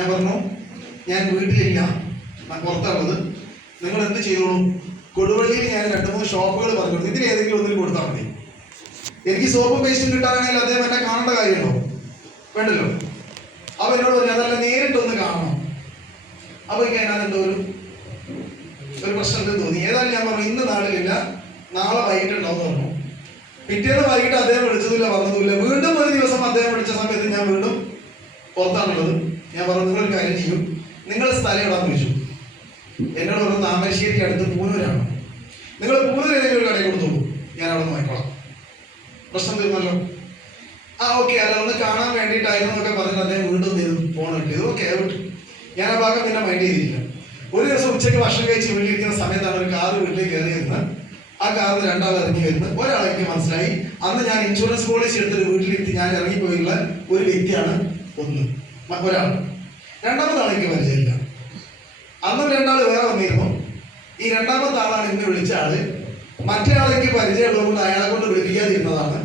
ഞാൻ പറഞ്ഞു ഞാൻ വീട്ടിലില്ല, പുറത്താണുള്ളത്, നിങ്ങൾ എന്ത് ചെയ്തോളൂ. കൊടുവള്ളിയിൽ ഞാൻ 2-3 ഷോപ്പുകൾ പറഞ്ഞു, ഇതിന് ഏതെങ്കിലും ഒന്നിൽ കൊടുത്താൽ മതി. എനിക്ക് സോപ്പും പേസ്റ്റും കിട്ടാനാണെങ്കിൽ അദ്ദേഹം എന്നെ കാണേണ്ട കാര്യമുണ്ടോ? വേണ്ടല്ലോ. അപ്പൊ എന്നോട് പറഞ്ഞു അതല്ല, നേരിട്ടൊന്ന് കാണണം. അപ്പൊ ഞാൻ എന്തോ ഒരു പ്രശ്നം തോന്നി. ഏതായാലും ഞാൻ പറഞ്ഞു ഇന്ന് നാളിലില്ല, നാളെ വൈകിട്ട് ഉണ്ടാവും പറഞ്ഞു. പിറ്റേന്ന് വൈകിട്ട് അദ്ദേഹം വിളിച്ചതില്ല, വന്നതുമില്ല. വീണ്ടും ഒരു ദിവസം അദ്ദേഹം വിളിച്ച സമയത്ത് ഞാൻ വീണ്ടും പുറത്താണുള്ളത്. ഞാൻ പറഞ്ഞു നിങ്ങളൊരു കാര്യം ചെയ്യും, നിങ്ങൾ സ്ഥലം ഇടാൻ ചോദിച്ചു. എന്നോട് പറഞ്ഞു താമരശ്ശേരിക്ക് അടുത്ത് പൂനൂരാണ്, നിങ്ങൾ പൂനൂർ ഏതെങ്കിലും ഒരു കടയിൽ കൊടുത്തോളൂ, ഞാൻ അവിടെ നിന്ന് വാങ്ങിക്കോളാം. പ്രശ്നം തീർന്നല്ലോ. ഓക്കെ, അല്ല ഒന്ന് കാണാൻ വേണ്ടിയിട്ടായിരുന്നു എന്നൊക്കെ പറഞ്ഞിട്ട് അദ്ദേഹം വീണ്ടും ചെയ്തു, ഫോൺ കിട്ടിയത്. ഓക്കെ വിട്ടു. ഞാൻ ആ ഭാഗം പിന്നെ മൈൻഡ് ചെയ്തിരില്ല. ഒരു ദിവസം ഉച്ചയ്ക്ക് ഭക്ഷണം കഴിച്ച് വീട്ടിലിരിക്കുന്ന സമയത്താണ് ഒരു കാറ് വീട്ടിലേക്ക് കയറി വരുന്നത്. ആ കാറിൽ 2 ആൾ ഇറങ്ങി വരുന്നത്. ഒരാളെ എനിക്ക് മനസ്സിലായി, അന്ന് ഞാൻ ഇൻഷുറൻസ് പോളിസി എടുത്തിട്ട് വീട്ടിലിരുത്തി ഞാൻ ഇറങ്ങിപ്പോയുള്ള ഒരു വ്യക്തിയാണ് ഒരാൾ. 2ാമത്തെ ആളെനിക്ക് പരിചയമില്ല. അന്നും 2 ആൾ വേറെ വന്നിരുന്നു. ഈ 2ാമത്തെ ആളാണ് ഇന്ന് വിളിച്ച ആള്. മറ്റേ ആളെനിക്ക് പരിചയമുള്ളതുകൊണ്ട് അയാളെ കൊണ്ട് വിളിപ്പിക്കാതിരുന്നതാണ്.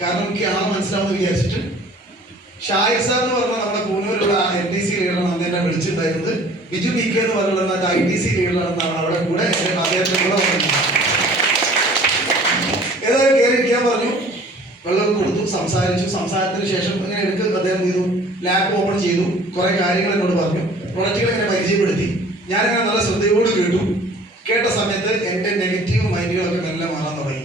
കാരണം എനിക്ക് ആളെ മനസ്സിലാവുമെന്ന് വിചാരിച്ചിട്ട്. ഷാഹിർ സാർ എന്ന് പറഞ്ഞാൽ നമ്മുടെ പൂനൂരുള്ള LTC ലീഡറാണ് അന്ന് എന്നെ വിളിച്ചിട്ടുണ്ടായിരുന്നത്. ബിജു BK എന്ന് പറഞ്ഞുള്ള ITC ലീഡറാണെന്നാണ് അവിടെ കൂടെ അദ്ദേഹത്തെ കൂടെ വന്നത്. ഏതായാലും കയറിയിരിക്കാൻ പറഞ്ഞു, വെള്ളം കൊടുത്തു, സംസാരിച്ചു. സംസാരത്തിന് ശേഷം ഇങ്ങനെ അദ്ദേഹം ചെയ്തു, ലാപ്പ് ഓപ്പൺ ചെയ്തു, കുറെ കാര്യങ്ങൾ എന്നോട് പറഞ്ഞു, പ്രൊഡക്റ്റുകൾ ഇങ്ങനെ പരിചയപ്പെടുത്തി. ഞാനിങ്ങനെ നല്ല ശ്രദ്ധയോട് കേട്ട സമയത്ത് എൻ്റെ നെഗറ്റീവ് മൈൻഡുകളൊക്കെ മെല്ലെ മാറാൻ തുടങ്ങി.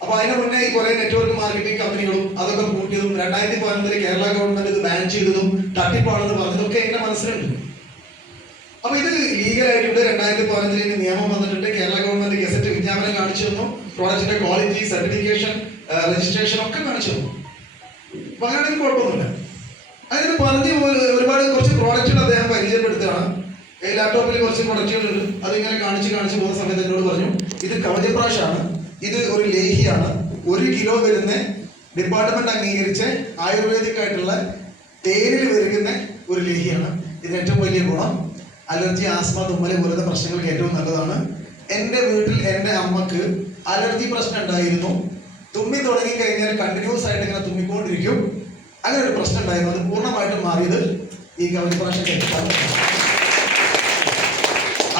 അപ്പൊ അതിന് മുന്നേ ഈ കുറെ നെറ്റ്വർക്ക് മാർക്കറ്റിംഗ് കമ്പനികളും അതൊക്കെ കൂട്ടിയതും 2015 കേരള ഗവൺമെന്റ് ഇത് ബാൻ ചെയ്തതും തട്ടിപ്പാണെന്ന് പറഞ്ഞതൊക്കെ എന്റെ മനസ്സിലുണ്ട്. അപ്പൊ ഇത് ലീഗലായിട്ടുണ്ട്. 2015 നിയമം വന്നിട്ടുണ്ട്. കേരള ഗവൺമെന്റ് ഗസറ്റ് വിജ്ഞാപനം കാണിച്ചു തന്നു. പ്രോഡക്റ്റിന്റെ ക്വാളിറ്റി, സർട്ടിഫിക്കേഷൻ, രജിസ്ട്രേഷൻ ഒക്കെ കാണിച്ചു തന്നു. അപ്പൊ അങ്ങനെ എനിക്ക് കുഴപ്പമൊന്നുമില്ല. അതിന് പറഞ്ഞ് കുറച്ച് പ്രോഡക്റ്റുകൾ അദ്ദേഹം പരിചയപ്പെടുത്തുകയാണ്. ലാപ്ടോപ്പിൽ കുറച്ച് പ്രൊഡക്റ്റുകളുണ്ട്. അതിങ്ങനെ കാണിച്ച് പോകുന്ന സമയത്ത് എന്നോട് പറഞ്ഞു ഇത് കവചപ്രാശാണ്, ഇത് ഒരു ലേഹിയാണ്, 1 കിലോ വരുന്ന ഡിപ്പാർട്ട്മെന്റ് അംഗീകരിച്ച ആയുർവേദിക് ആയിട്ടുള്ള തേനിൽ വരുന്ന ഒരു ലേഹിയാണ്. ഇതിന് ഏറ്റവും വലിയ ഗുണം അലർജി, ആസ്മ, തുമ്മല് പോലത്തെ പ്രശ്നങ്ങൾക്ക് ഏറ്റവും നല്ലതാണ്. എൻ്റെ വീട്ടിൽ എൻ്റെ അമ്മക്ക് അലർജി പ്രശ്നം ഉണ്ടായിരുന്നു. തുമ്മി തുടങ്ങി കഴിഞ്ഞാൽ കണ്ടിന്യൂസ് ആയിട്ട് ഇങ്ങനെ തുമ്മിക്കൊണ്ടിരിക്കും. അങ്ങനെ ഒരു പ്രശ്നം ഉണ്ടായിരുന്നു. അത് പൂർണ്ണമായിട്ടും മാറിയത് ഈ കവചപ്രാശം കേട്ടിട്ടാണ്.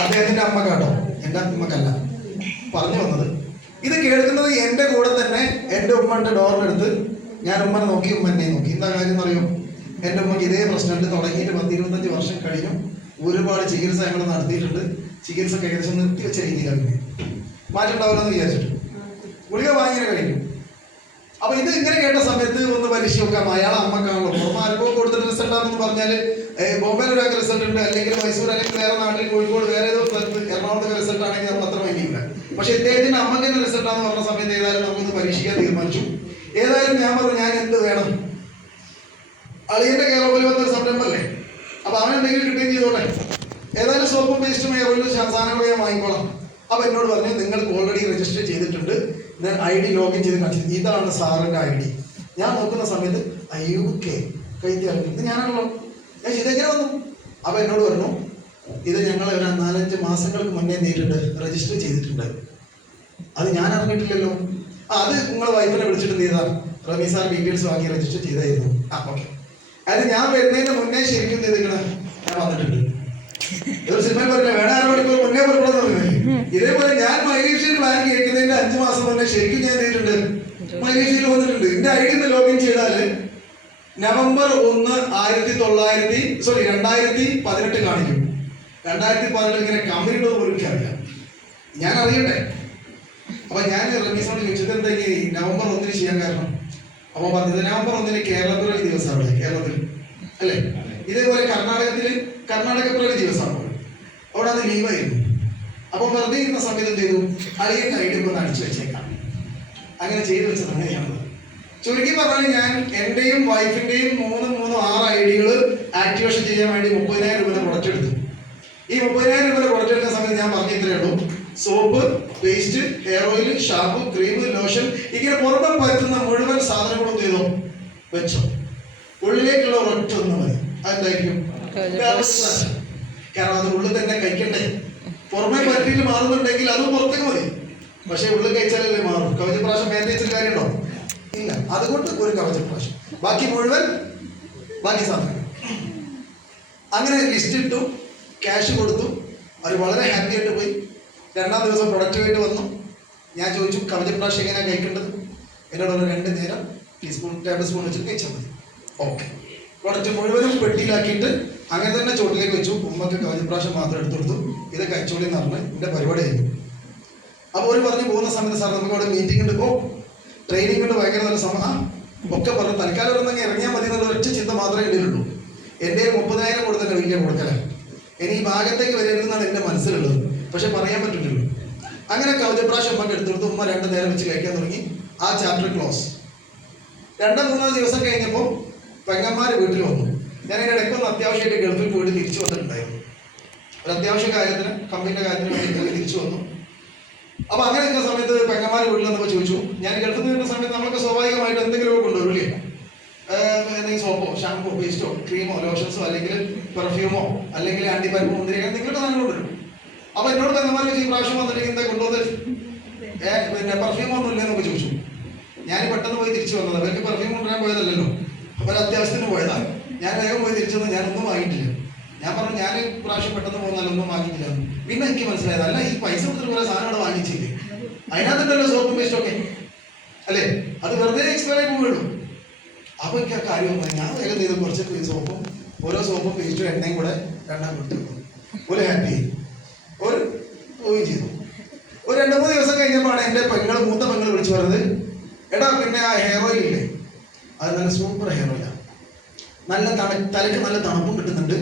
അദ്ദേഹത്തിന്റെ അമ്മ കേട്ടോ, എൻ്റെ അമ്മക്കല്ല പറഞ്ഞു വന്നത്. ഇത് കേൾക്കുന്നത് എൻ്റെ കൂടെ തന്നെ എൻ്റെ ഉമ്മൻ്റെ ഡോറിനടുത്ത്. ഞാൻ ഉമ്മനെ നോക്കി, ഉമ്മ എന്നെ നോക്കി. എന്താ കാര്യം അറിയോ? എൻ്റെ ഉമ്മക്ക് ഇതേ പ്രശ്നമുണ്ട്. തുടങ്ങിയിട്ട് 10-25 വർഷം കഴിഞ്ഞു. ഒരുപാട് ചികിത്സ ഞങ്ങൾ നടത്തിയിട്ടുണ്ട്. ചികിത്സ ഏകദേശം നിർത്തിവെച്ച രീതിയിലാണ്. മാറ്റമുണ്ടാവില്ലെന്ന് വിചാരിച്ചിട്ട് ഗുളിക വാങ്ങിങ്ങനെ കഴിക്കും. അപ്പൊ ഇത് ഇങ്ങനെ കേട്ട സമയത്ത് ഒന്ന് പരീക്ഷ നോക്കാം, അയാളെ അമ്മക്കാണല്ലോ. പുറമെ ആർക്കോ കൊടുത്തിട്ട് റിസൾട്ട് ആണെന്ന് പറഞ്ഞാല് ബോംബെയിൽ ഒരാൾക്ക് റിസൾട്ട് ഉണ്ട്, അല്ലെങ്കിൽ മൈസൂർ, അല്ലെങ്കിൽ വേറെ നാട്ടിൽ കോഴിക്കോട്, വേറെ ഏതോ സ്ഥലത്ത് എറണാകുളത്ത് റിസൾട്ട് ആണെങ്കിൽ നമ്മൾ അത്ര വേണ്ടിയില്ല. പക്ഷെ ഇദ്ദേഹത്തിന്റെ അമ്മക്ക് റിസൾട്ട് ആണെന്ന് പറഞ്ഞ സമയത്ത് ഏതായാലും നമുക്കൊന്ന് പരീക്ഷിക്കാൻ തീരുമാനിച്ചു. ഏതായാലും ഞാൻ പറഞ്ഞു ഞാൻ എന്ത് വേണം, അളിയന്റെ കേരളത്തിൽ വന്നൊരു സംരംഭമല്ലേ, അപ്പൊ അവൻ എന്തെങ്കിലും കിട്ടുകയും ചെയ്തോട്ടെ. ഏതായാലും സോപ്പും പേസ്റ്റും എയറോയിലും സാധനങ്ങളും ഞാൻ വാങ്ങിക്കോളാം. അപ്പൊ എന്നോട് പറഞ്ഞു നിങ്ങൾക്ക് ഓൾറെഡി രജിസ്റ്റർ ചെയ്തിട്ടുണ്ട്, ഞാൻ ID ലോഗിൻ ചെയ്ത് കാണിച്ചു. ഇതാണ് സാറിന്റെ ID. ഞാൻ നോക്കുന്ന സമയത്ത് UK ഇത് ഞാനാണല്ലോ. ഞാൻ ഇതെങ്ങനെ വന്നു? അപ്പൊ എന്നോട് പറഞ്ഞു ഇത് ഞങ്ങൾ ഒരു 4-5 മാസങ്ങൾക്ക് മുന്നേ നേരിട്ട് രജിസ്റ്റർ ചെയ്തിട്ടുണ്ട്. അത് ഞാൻ അറിഞ്ഞിട്ടില്ലല്ലോ. അത് നിങ്ങൾ വൈഫിനെ വിളിച്ചിട്ട് ചെയ്താ റമീ സാർ ഡീറ്റെയിൽസ് വാങ്ങി രജിസ്റ്റർ ചെയ്തായിരുന്നു. ഓക്കെ. അത് ഞാൻ വരുന്നതിന് മുന്നേ ശരിക്കും ചെയ്തിരിക്കണം, ഞാൻ വന്നിട്ടുണ്ട്. ഇതൊരു സിനിമയിൽ പറഞ്ഞില്ല, വേണം 6 മണിക്കൂർ മുന്നേ പുറപ്പെടുന്ന പറയുന്നത്. ഇതേപോലെ ഞാൻ മൈലേഷ്യയിൽ പ്ലാൻ കേൾക്കുന്നതിന്റെ 5 മാസം മുന്നേ ശരിക്കും ഞാൻ ചെയ്തിട്ടുണ്ട്, മൈലേഷ്യയിൽ വന്നിട്ടുണ്ട്. എന്റെ ID ലോഗിൻ ചെയ്താല് നവംബർ 1, 2018 കാണിക്കും. 2018 ഇങ്ങനെ കമ്പനി ഉള്ളത് പോലും എനിക്കറിയാം, ഞാൻ അറിയട്ടെ. അപ്പൊ ഞാൻ റമീസിനോട് ചോദിച്ചത് എന്താ ഈ നവംബർ 1 ചെയ്യാൻ കാരണം? അപ്പൊ പറഞ്ഞത് നവംബർ 1 കേരളപ്പിറവി ദിവസമാണ്. കേരളത്തിൽ അല്ലേ? ഇതേപോലെ കർണാടക പിറവി ദിവസമാണ്. അവിടെ അത് ലീവായിരുന്നു. അപ്പൊ വെറുതെ ഇരുന്ന സമയത്ത് എന്ത് ചെയ്തു, അളിയന്റെ ID ഒന്ന് അടിച്ചു വെച്ചേക്കാം. അങ്ങനെ ചെയ്തു വെച്ചത് അങ്ങനെയാണ്. ചുരുക്കി പറഞ്ഞാൽ ഞാൻ എന്റെയും വൈഫിന്റെയും 6 IDകൾ ആക്ടിവേഷൻ ചെയ്യാൻ വേണ്ടി 30,000 രൂപ പ്രൊഡക്റ്റ് എടുത്തു. ഈ 30,000 രൂപ പ്രൊഡക്റ്റ് എടുക്കുന്ന സമയത്ത് ഞാൻ പറഞ്ഞ ഇത്രയേ ഉള്ളൂ, soap, paste, hair oil, shampoo, cream, lotion, ഇങ്ങനെ പുറമെ പറ്റുന്ന മുഴുവൻ സാധനങ്ങളും ചെയ്തോ വെച്ചോ. ഉള്ളിലേക്കുള്ള ഒരൊറ്റ ഒന്ന് മതി. അതെന്തായിരിക്കും? കാരണം അത് ഉള്ളിൽ തന്നെ കഴിക്കണ്ടേ. പുറമെ പറ്റിയിട്ട് മാറുന്നുണ്ടെങ്കിൽ അതും പുറത്തേക്ക് മതി. പക്ഷെ ഉള്ളിൽ കഴിച്ചാലല്ലേ മാറും. കവചപ്രാശം വേണ്ടിയ കാര്യമുണ്ടോ? ഇല്ല. അതുകൊണ്ട് ഒരു കവചപ്രാശം, ബാക്കി മുഴുവൻ ബാക്കി സാധനങ്ങൾ. അങ്ങനെ ലിസ്റ്റ് ഇട്ടു, ക്യാഷ് കൊടുത്തു. അവർ വളരെ ഹാപ്പി ആയിട്ട് പോയി. രണ്ടാം ദിവസം പ്രൊഡക്റ്റുമായിട്ട് വന്നു. ഞാൻ ചോദിച്ചു കവചപ്രാശം എങ്ങനെയാണ് കഴിക്കേണ്ടത്. എന്നോട് പറഞ്ഞു 2 നേരം ടീസ്പൂൺ ടേബിൾ സ്പൂൺ വെച്ചിട്ട് കഴിച്ചാൽ മതി. ഓക്കെ. പ്രൊഡക്റ്റ് മുഴുവനും പെട്ടിയിലാക്കിയിട്ട് അങ്ങനെ തന്നെ ചോട്ടിലേക്ക് വെച്ചു. ഉമ്മക്ക് കവചപ്രാശം മാത്രം എടുത്തു കൊടുത്തു. ഇത് കഴിച്ചോളി എന്ന് പറഞ്ഞ് എൻ്റെ പരിപാടി ആയിരുന്നു. അപ്പോൾ ഒരു പറഞ്ഞ് പോകുന്ന സമയത്ത് സാർ നമുക്ക് അവിടെ മീറ്റിംഗ് ഉണ്ട്, ട്രെയിനിങ് ഉണ്ട്, ഭയങ്കര നല്ല ഒക്കെ പറഞ്ഞു തൽക്കാലം ഒരെണ്ണം ഇറങ്ങിയാൽ മതി എന്നുള്ള ഒറ്റ ചിന്ത മാത്രമേ ഇടയിലുള്ളൂ. എൻ്റെ 30,000 കൊടുത്തല്ല വലിയ കൊടുക്കലാണ്. ഇനി ഈ ഭാഗത്തേക്ക് വരരുതെന്നാണ് എൻ്റെ മനസ്സിലുള്ളത്. പക്ഷെ പറയാൻ പറ്റില്ലല്ലോ. അങ്ങനെ കവചപ്രാശം ഉമ്മക്ക് എടുത്തെടുത്ത് ഉമ്മ 2 നേരം വെച്ച് കഴിക്കാൻ തുടങ്ങി. ആ ചാപ്റ്റർ ക്ലോസ്. 2-3 ദിവസം കഴിഞ്ഞപ്പോൾ പെങ്ങന്മാർ വീട്ടിൽ വന്നു. ഞാൻ അതിൻ്റെ ഇടയ്ക്കൊന്ന് അത്യാവശ്യമായിട്ട് ഗൾഫിൽ പോയിട്ട് തിരിച്ചു വന്നിട്ടുണ്ടായിരുന്നു. ഒരു അത്യാവശ്യ കാര്യത്തിന്, കമ്പനിയുടെ കാര്യത്തിന് വേണ്ടി പോയി തിരിച്ചു വന്നു. അപ്പോൾ അങ്ങനെ നിൽക്കുന്ന സമയത്ത് പെങ്ങന്മാർ വീട്ടിൽ വന്നപ്പോൾ ചോദിച്ചു, ഞാൻ ഗൾഫിൽ നിന്ന് വരുന്ന സമയത്ത് നമ്മൾക്ക് സ്വാഭാവികമായിട്ട് എന്തെങ്കിലുമൊക്കെ കൊണ്ടുവരില്ലേ, എന്തെങ്കിലും സോപ്പോ ഷാമ്പോ പേസ്റ്റോ ക്രീമോ ലോഷൻസോ അല്ലെങ്കിൽ പെർഫ്യൂമോ അല്ലെങ്കിൽ ആൻറ്റിബയോട്ടിക് മുന്തിരി എന്തെങ്കിലും സാധനം കൊണ്ടുവരും. അപ്പോൾ എന്നോട് പെങ്ങന്മാർ ചോദിച്ചു, ഈ പ്രാവശ്യം വന്നിട്ട് എന്താ കൊണ്ടുവന്നത്, പിന്നെ പെർഫ്യൂം ഒന്നും ഇല്ലെന്നൊക്കെ ചോദിച്ചു. ഞാൻ പെട്ടെന്ന് പോയി തിരിച്ചു വന്നത്. അവർക്ക് പെർഫ്യൂം കൊണ്ടുവരാൻ പോയതല്ലല്ലോ, അപ്പോൾ ഒരു അത്യാവശ്യത്തിന് പോയതാണ്. ഞാൻ വേഗം പോയി തിരിച്ചു വന്ന് ഞാനൊന്നും വാങ്ങിയിട്ടില്ല. ഞാൻ പറഞ്ഞു ഞാൻ പ്രാവശ്യം പെട്ടെന്ന് പോകുന്നല്ല, ഒന്നും വാങ്ങിയിട്ടില്ല. പിന്നെ എനിക്ക് മനസ്സിലായത്, അല്ല ഈ പൈസ കൊടുത്തിട്ട് പോലെ സാധനം അവിടെ വാങ്ങിച്ചില്ലേ, അതിനകത്തുണ്ടല്ലോ സോപ്പും പേസ്റ്റും ഒക്കെ അല്ലേ, അത് വെറുതെ എക്സ്പയർ ആയി പോവുള്ളൂ. അപ്പോൾ എനിക്ക് ആ കാര്യം ഞാൻ വേഗം ചെയ്ത് കുറച്ച് സോപ്പും ഓരോ സോപ്പും പേസ്റ്റും എണ്ണയും കൂടെ രണ്ടാം കൊടുത്തു. ഒരു ഹാപ്പി ഒരു പോവുകയും ചെയ്തു. ഒരു 2-3 ദിവസം കഴിഞ്ഞപ്പോഴാണ് എൻ്റെ മൂത്ത പെങ്ങൾ വിളിച്ചു പറഞ്ഞത്, എടാ പിന്നെ ആ ഹെയർ ഓയിൽ ഇല്ലേ, അത് നല്ല സൂപ്പർ ഹെയർ ഓയിലാണ്, നല്ല തലക്ക് നല്ല തണുപ്പും കിട്ടുന്നുണ്ട്.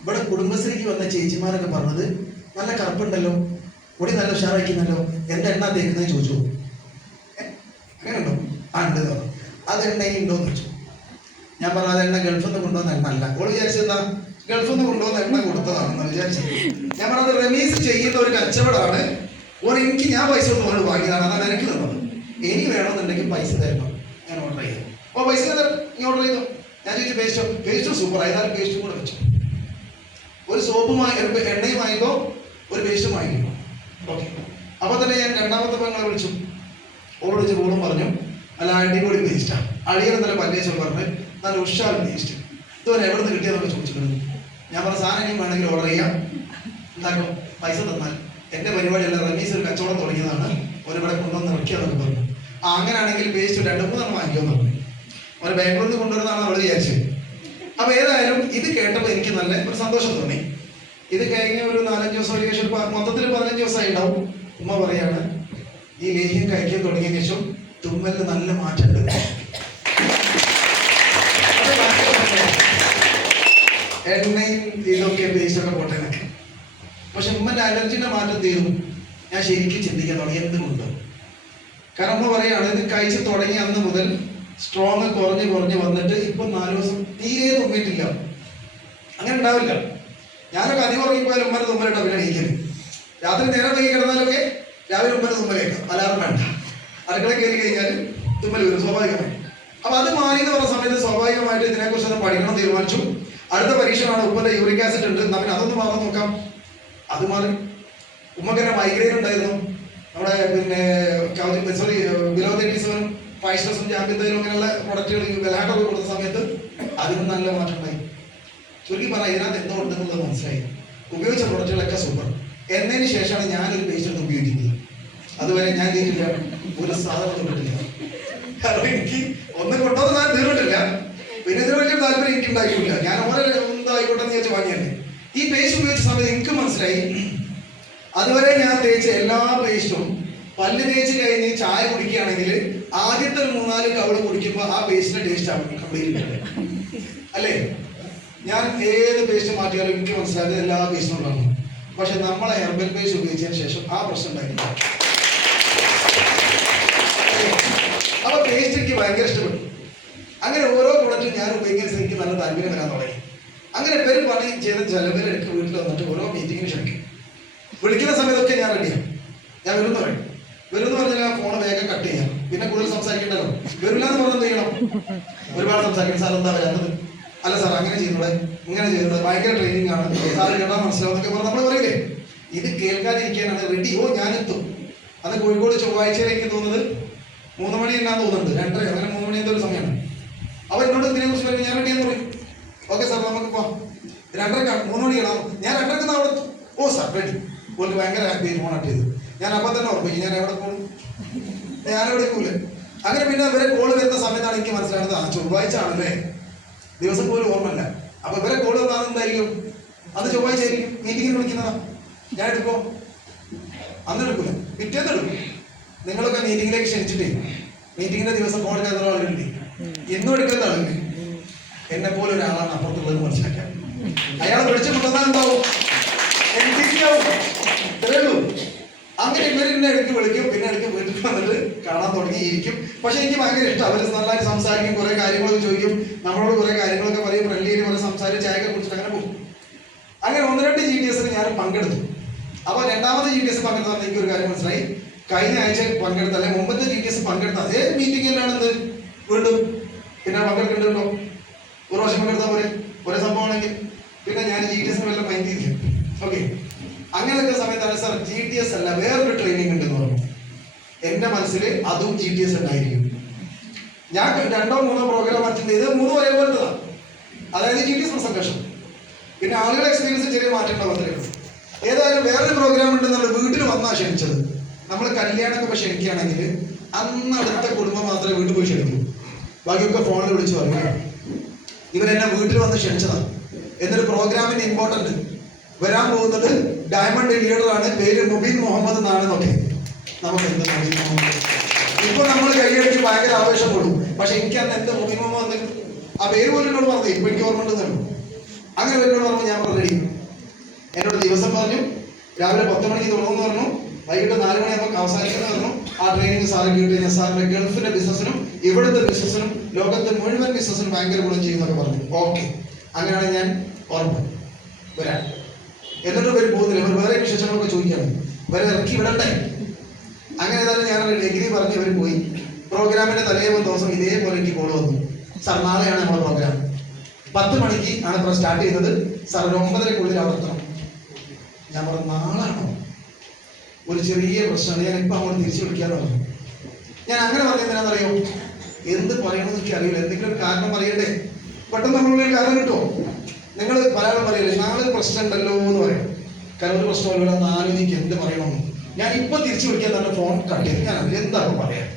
ഇവിടെ കുടുംബശ്രീക്ക് വന്ന ചേച്ചിമാരൊക്കെ പറഞ്ഞത് നല്ല കറുപ്പുണ്ടല്ലോ, മുടി നല്ല ഉഷാറാക്കുന്നല്ലോ, എന്താ എണ്ണ തേക്കുന്നത് ചോദിച്ചു. അങ്ങനെ ഉണ്ടോ? ആ ഉണ്ട്. അത് എണ്ണയിൽ ഉണ്ടോയെന്ന് ചോദിച്ചു. ഞാൻ പറഞ്ഞു അത് എണ്ണ ഗൾഫിൽ നിന്ന് കൊണ്ടുവന്ന എണ്ണ അല്ല. ഓള് വിചാരിച്ചെന്താ ഗൾഫിൽ നിന്ന് കൊണ്ടുവന്ന എണ്ണ കൊടുത്തതാണെന്ന് വിചാരിച്ചത്. ഞാൻ പറഞ്ഞത് റമീസ് ചെയ്യുന്ന ഒരു കച്ചവടമാണ്. എനിക്ക് ഞാൻ പൈസ ഒന്നും ഓരോട് വാങ്ങിയതാണ്, അതാണ് എനിക്ക് തന്നത്. ഇനി വേണമെന്നുണ്ടെങ്കിൽ പൈസ തരണം, ഞാൻ ഓർഡർ ചെയ്തു. അപ്പോൾ പൈസ തരാം, നീ ഓർഡർ ചെയ്തോ. ഞാൻ ചോദിച്ചു പേസ്റ്റും സൂപ്പർ, ഏതായാലും പേസ്റ്റും കൂടെ വെച്ചു. ഒരു സോപ്പും എണ്ണയും വാങ്ങിക്കോ, ഒരു പേസ്റ്റും വാങ്ങിക്കോ. ഓക്കെ. അപ്പോൾ തന്നെ ഞാൻ രണ്ടാമത്തെ പെങ്ങളെ വിളിച്ചു. ഓൾ വിളിച്ച് ഓളും പറഞ്ഞു അല്ല അടിപൊളി പേസ്റ്റാണ്, അടിയനെ നല്ല പല്ലേശ്വരം പറഞ്ഞ് നല്ല ഉഷാർ പേസ്റ്റ്, ഇതുവരെ എവിടെ നിന്ന് കിട്ടിയതെന്നൊക്കെ ചോദിച്ചിട്ടുണ്ട്. ഞാൻ പറഞ്ഞ സാധനം ഇനി വേണമെങ്കിൽ ഓർഡർ ചെയ്യാം, എന്താക്കും പൈസ തന്നാൽ. എൻ്റെ പരിപാടിയല്ല, റമീസ് ഒരു കച്ചവടം തുടങ്ങിയതാണ്, ഒരിവിടെ കൊണ്ടുവന്ന് ഇറക്കിയതെന്നൊക്കെ പറഞ്ഞു. അങ്ങനെയാണെങ്കിൽ പേസ്റ്റ് 2-3 വാങ്ങിക്കുമെന്ന് പറഞ്ഞു. അവരെ ബാംഗ്ലൂരിൽ നിന്ന് കൊണ്ടുവരുന്നതാണ് അവൾ വിചാരിച്ചത്. അപ്പോൾ ഏതായാലും ഇത് കേട്ടപ്പോൾ എനിക്ക് നല്ല ഒരു സന്തോഷം തോന്നി. ഇത് കഴിഞ്ഞ ഒരു 4-5 ദിവസം ശേഷം മൊത്തത്തിൽ 15 ദിവസമായി ഉണ്ടാവും. ഉമ്മ പറയാണ് ഈ ലേഹ്യം കഴിക്കാൻ തുടങ്ങിയ ശേഷം തുമ്മലിന് നല്ല മാറ്റമുണ്ട്. എണ്ണയും ഇതൊക്കെ പേസ്റ്റൊക്കെ പോട്ടേനൊക്കെ. പക്ഷെ ഉമ്മൻ്റെ അലർജിയുടെ മാറ്റം തീരും. ഞാൻ ശരിക്കും ചിന്തിക്കാൻ തുടങ്ങി എന്തുകൊണ്ട്. കാരണം ഉമ്മ പറയാണ് ഇത് കഴിച്ച് തുടങ്ങിയ അന്ന് മുതൽ സ്ട്രോങ് കുറഞ്ഞ് വന്നിട്ട് ഇപ്പം 4 ദിവസം തീരെ തുമ്മിയിട്ടില്ല. അങ്ങനെ ഉണ്ടാവില്ല. ഞാനൊക്കെ അധികം ഉറങ്ങിപ്പോയാലും ഉമ്മനെ തുമ്മലിട്ടാ പിന്നെ എണീക്കരുത്. രാത്രി നേരം വൈകി കിടന്നാലൊക്കെ രാവിലെ ഉമ്മനെ തുമ്മലേക്കാം, അലാറം വേണ്ട. അടുക്കള കയറി കഴിഞ്ഞാൽ തുമ്മൽ വരും സ്വാഭാവികമായി. അപ്പൊ അത് മാറി എന്ന് പറഞ്ഞ സമയത്ത് സ്വാഭാവികമായിട്ട് ഇതിനെക്കുറിച്ചൊന്ന് പഠിക്കണം തീരുമാനിച്ചു. അടുത്ത പരീക്ഷയാണ് ഉമ്മന്റെ യൂറിക് ആസിഡ് ഉണ്ട്, നമ്മൾ അതൊന്ന് മാറി നോക്കാം. അത് മാറി. ഉമ്മക്ക് തന്നെ മൈഗ്രെയിൻ ഉണ്ടായിരുന്നു. നമ്മുടെ പിന്നെ ബിലോ 37 ഫൈസ്റ്റസും ജാമ്യത്തയിലും അങ്ങനെയുള്ള പ്രൊഡക്റ്റുകൾ വിലഹാട്ടൊക്കെ കൊടുത്ത സമയത്ത് അതിനും നല്ല മാറ്റം ഉണ്ടായി. ചുരുക്കി പറഞ്ഞാൽ ഇതിനകത്ത് എന്തോ ഉണ്ടെന്നുള്ളത് മനസ്സിലായി. ഉപയോഗിച്ച പ്രൊഡക്റ്റുകളൊക്കെ സൂപ്പർ. എന്നതിന് ശേഷമാണ് ഞാനൊരു പേസ്റ്റ് എടുത്ത് ഉപയോഗിക്കുന്നത്. അതുവരെ ഞാൻ ചെയ്തിട്ടില്ല, ഒരു സാധനം തൊട്ടിട്ടില്ല. കാരണം എനിക്ക് ഒന്നും കൊണ്ടുവന്ന സാധനം തീർന്നിട്ടില്ല. പിന്നെ ഇതിന് വലിയ താല്പര്യം എനിക്ക് ഉണ്ടായിട്ടില്ല. ഞാൻ ഓരോ എന്തായിക്കോട്ടെ എന്ന് ചോദിച്ചാൽ വാങ്ങിയല്ലേ. ഈ പേസ്റ്റ് ഉപയോഗിച്ച സമയത്ത് എനിക്ക് മനസ്സിലായി, അതുവരെ ഞാൻ തേച്ച എല്ലാ പേസ്റ്റും പല്ല് തേച്ച് കഴിഞ്ഞ് ചായ കുടിക്കുകയാണെങ്കിൽ ആദ്യത്തെ 3-4 കവള് കുടിക്കുമ്പോൾ ആ പേസ്റ്റിന്റെ ടേസ്റ്റ് ആവും കംപ്ലീറ്റ് അല്ലേ. ഞാൻ ഏത് പേസ്റ്റ് മാറ്റിയാലും എനിക്ക് മനസ്സിലായത് എല്ലാ പേസ്റ്റും ഉണ്ടാകും. പക്ഷെ നമ്മളെ ഹെർബൽ പേസ്റ്റ് ഉപയോഗിച്ചതിന് ശേഷം ആ പ്രശ്നം ഉണ്ടായിട്ടില്ല. അപ്പൊ പേസ്റ്റ് എനിക്ക് ഭയങ്കര ഇഷ്ടപ്പെട്ടു. അങ്ങനെ ഓരോ പ്രൊഡക്റ്റും ഞാൻ ഉപയോഗിക്കുന്ന എനിക്ക് നല്ല താല്പര്യം വരാൻ തുടങ്ങി. അങ്ങനെ പേര് പണി ചെയ്ത ചെലവിലെടുക്ക് വീട്ടിൽ വന്നിട്ട് ഓരോ മീറ്റിങ്ങിന് ക്ഷണിക്കും. വിളിക്കുന്ന സമയത്തൊക്കെ ഞാൻ റെഡിയാണ്. ഞാൻ വരുമെന്ന് പറയും. വരുമെന്ന് പറഞ്ഞാൽ ആ ഫോൺ വേഗം കട്ട് ചെയ്യാം, പിന്നെ കൂടുതൽ സംസാരിക്കണ്ടല്ലോ. വരില്ല എന്ന് പറഞ്ഞാൽ എന്ത് ചെയ്യണം? ഒരുപാട് സംസാരിക്കണം. സാർ എന്താ വരാത്തത്? അല്ല സാർ അങ്ങനെ ചെയ്യുന്നത്, ഇങ്ങനെ ചെയ്യുന്നത്, ഭയങ്കര ട്രെയിനിങ് ആണ്, സാർ കേട്ടാൽ മനസ്സിലാവും എന്നൊക്കെ പറഞ്ഞ് നമ്മൾ പറയില്ലേ. ഇത് കേൾക്കാതിരിക്കാനാണ് റെഡി. ഞാൻ എത്തും. അത് കോഴിക്കോട് ചൊവ്വാഴ്ചയിലേക്ക് തോന്നുന്നത് 3 മണി എന്നാ തോന്നുന്നുണ്ട്, 2:30 അങ്ങനെ 3 മണി എന്തൊരു സമയമാണ്. അപ്പോൾ എന്നോട് ഇതിനെക്കുറിച്ച് പറയും, ഞാൻ റെഡിയെന്ന് പറയും. ഓക്കെ സാർ നമുക്ക് പോവാം. 2:30 3 മണിക്കണം. ഞാൻ 2:30 അവിടെ ഓ സാർ റെഡി. ഓൾക്ക് ഭയങ്കര ഹാപ്പി ഫോൺ അറ്റ് ചെയ്തു. ഞാൻ അപ്പം തന്നെ ഉറപ്പിക്കും ഞാൻ എവിടെ പോകും, ഞാനെവിടെ പോകില്ല. അങ്ങനെ പിന്നെ ഇവരെ കോള് വരുന്ന സമയത്താണ് എനിക്ക് മനസ്സിലാകുന്നത്, ആ ചൊവ്വാഴ്ച ആണല്ലേ, ദിവസം പോലും ഓർമ്മയില്ല. അപ്പൊ ഇവരെ കോള് വന്നാൽ എന്തായിരിക്കും, അന്ന് ചൊവ്വാഴ്ച ആയിരിക്കും, മീറ്റിങ്ങിന് വിളിക്കുന്നതാ. ഞാൻ എടുക്കോ, അന്ന് എടുക്കൂല, പിറ്റേന്ന് എടുക്കും. നിങ്ങളൊക്കെ മീറ്റിങ്ങിലേക്ക് ക്ഷണിച്ചിട്ടേ മീറ്റിങ്ങിന്റെ ദിവസം ഫോൺ എടുക്കുന്ന ആളുകളില്ലേ, എന്നും എടുക്കുന്ന ആളുകൾ എന്നെ പോലെ ഒരാളാണ് അപ്പുറത്തുള്ളത് മനസ്സിലാക്കാം. അയാളെ പിടിച്ചു കൊണ്ടുവന്നാൽ എന്താവും, ഇത്രേ ഉള്ളൂ. അങ്ങനെ ഇവരെന്നെ ഇടയ്ക്ക് വിളിക്കും, പിന്നെ ഇടയ്ക്ക് വീട്ടിൽ വന്നിട്ട് കാണാൻ തുടങ്ങിയിരിക്കും. പക്ഷെ എനിക്ക് ഭയങ്കര ഇഷ്ടം, അവർ നല്ലതായിട്ട് സംസാരിക്കും, കുറെ കാര്യങ്ങളൊക്കെ ചോദിക്കും, നമ്മളോട് കുറെ കാര്യങ്ങളൊക്കെ പറയും, ഫ്രണ്ട്ലിയിൽ കുറെ സംസാരിച്ച് ചായക്കെ കുറിച്ചിട്ട് അങ്ങനെ പോകും. അങ്ങനെ 1-2 GTS ഞാൻ പങ്കെടുത്തു. അപ്പൊ രണ്ടാമത്തെ GTS പങ്കെടുത്താൽ എനിക്ക് ഒരു കാര്യം മനസ്സിലായി, കഴിഞ്ഞ ആഴ്ച പങ്കെടുത്ത അല്ലെങ്കിൽ മുമ്പത്തെ GTS പങ്കെടുത്ത അതേ മീറ്റിങ്ങിലാണെന്ന് വീണ്ടും പിന്നെ പങ്കെടുക്കേണ്ടതുണ്ടോ, ഒരു വർഷം പങ്കെടുത്താൽ പോലെ ഒരേ സംഭവമാണെങ്കിൽ പിന്നെ ഞാൻ GTS വല്ല മൈൻഡ് ചെയ്തില്ല. ഓക്കെ, അങ്ങനെയൊക്കെ സമയത്താണ് സാർ GTS അല്ല വേറൊരു ട്രെയിനിങ് ഉണ്ടെന്ന് പറഞ്ഞു. എന്റെ മനസ്സിൽ അതും GTS ഉണ്ടായിരിക്കും. ഞാൻ 2-3 പ്രോഗ്രാം അറ്റൻഡ് ചെയ്ത് 3 ഒരേപോലത്തതാണ്, അതായത് GTS പ്രസന്റേഷൻ. പിന്നെ ആളുകളെ എക്സ്പീരിയൻസ് ചെറിയ മാറ്റം ഉണ്ടാവത്തില്ല. ഏതായാലും വേറൊരു പ്രോഗ്രാം ഉണ്ട്, നമ്മുടെ വീട്ടിൽ വന്നാണ് ക്ഷണിച്ചത്. നമ്മൾ കല്യാണമൊക്കെ ക്ഷണിക്കുകയാണെങ്കിൽ അന്ന് അടുത്ത കുടുംബം മാത്രമേ വീട്ടിൽ പോയി ക്ഷണിക്കൂ, ബാക്കിയൊക്കെ ഫോണിൽ വിളിച്ച് പറയുക ഇവരെന്നെ വീട്ടിൽ വന്ന് ക്ഷണിച്ചതാണ്. എന്നൊരു പ്രോഗ്രാമിന്റെ ഇമ്പോർട്ടന്റ് വരാൻ പോകുന്നത് ഡയമണ്ട് ലീഡറാണ്, പേര് മുബീൻ മുഹമ്മദ് എന്നാണെന്നൊക്കെ. നമുക്ക് എന്ത് മുബീൻ മുഹമ്മദ്, ഇപ്പൊ നമ്മൾ കൈയടിച്ച് ഭയങ്കര ആവേശപ്പെടും. പക്ഷെ എനിക്ക് അന്ന് എന്ത് മുബീൻ മുഹമ്മദ് ആ പേര് പോലും എന്നോട് പറഞ്ഞു, ഇപ്പൊ എനിക്ക് ഓർമ്മ ഉണ്ടെന്നു. അങ്ങനെ എന്നോട് പറഞ്ഞു, ഞാൻ റെഡി. എന്നോട് ദിവസം പറഞ്ഞു, രാവിലെ 10 മണിക്ക് തുടങ്ങുമെന്ന് പറഞ്ഞു, വൈകിട്ട് 4 മണിയാകുമ്പോൾ അവസാനിക്കുന്നു പറഞ്ഞു. ആ ട്രെയിനിങ് സാറ് കിട്ടി ഞാൻ സാറിന്റെ ഗൾഫിന്റെ ബിസിനസ്സിനും ഇവിടുത്തെ ബിസിനസ്സിനും ലോകത്തെ മുഴുവൻ ബിസിനസ്സിനും ഭയങ്കര ഗുണം ചെയ്യുന്നൊക്കെ പറഞ്ഞു. ഓക്കെ, അങ്ങനെയാണ് ഞാൻ ഓർമ്മ വരാൻ. എന്നിട്ട് ഇവർ പോകുന്നില്ല, ഇവർ വേറെ വിശേഷങ്ങളൊക്കെ ചോദിക്കുകയാണ്, ഇവരെ ഇറക്കി വിടണ്ടേ. അങ്ങനെ ഏതായാലും ഞാൻ ഡിഗ്രി പറഞ്ഞ് ഇവർ പോയി. പ്രോഗ്രാമിന്റെ തലേവൻ ദിവസം ഇതേപോലെ എനിക്ക് കോൾ വന്നു, സാർ നാളെയാണ് നമ്മുടെ പ്രോഗ്രാം, 10 മണിക്ക് ആണ് ഇപ്പോൾ സ്റ്റാർട്ട് ചെയ്യുന്നത്, സാർ 9:30-ക്കുള്ളിൽ അവിടെ എത്തണം. ഞാൻ പറഞ്ഞു നാളാണോ, ഒരു ചെറിയ പ്രശ്നമാണ്, ഞാൻ ഇപ്പം അങ്ങോട്ട് തിരിച്ചു വിളിക്കാന്ന് പറഞ്ഞു. ഞാൻ അങ്ങനെ പറഞ്ഞെന്തിനാണെന്നറിയോ, എന്ത് പറയണമെന്ന് എനിക്ക് അറിയില്ല, എന്തെങ്കിലും ഒരു കാരണം പറയണ്ടേ. പെട്ടെന്ന് നമ്മളുള്ള കാരണം കിട്ടുമോ, നിങ്ങൾ മലയാളം പറയില്ലേ, നാളെ പ്രശ്നം ഉണ്ടല്ലോ എന്ന് പറയും. കാരണം ഒരു പ്രശ്നമല്ലോ എന്ന് ആലോചിക്കുക എന്ത് പറയണമെന്ന്. ഞാൻ ഇപ്പൊ തിരിച്ചു വിളിക്കാൻ തന്നെ ഫോൺ കട്ട് ചെയ്ത് ഞാൻ എന്താണ് പറയാം.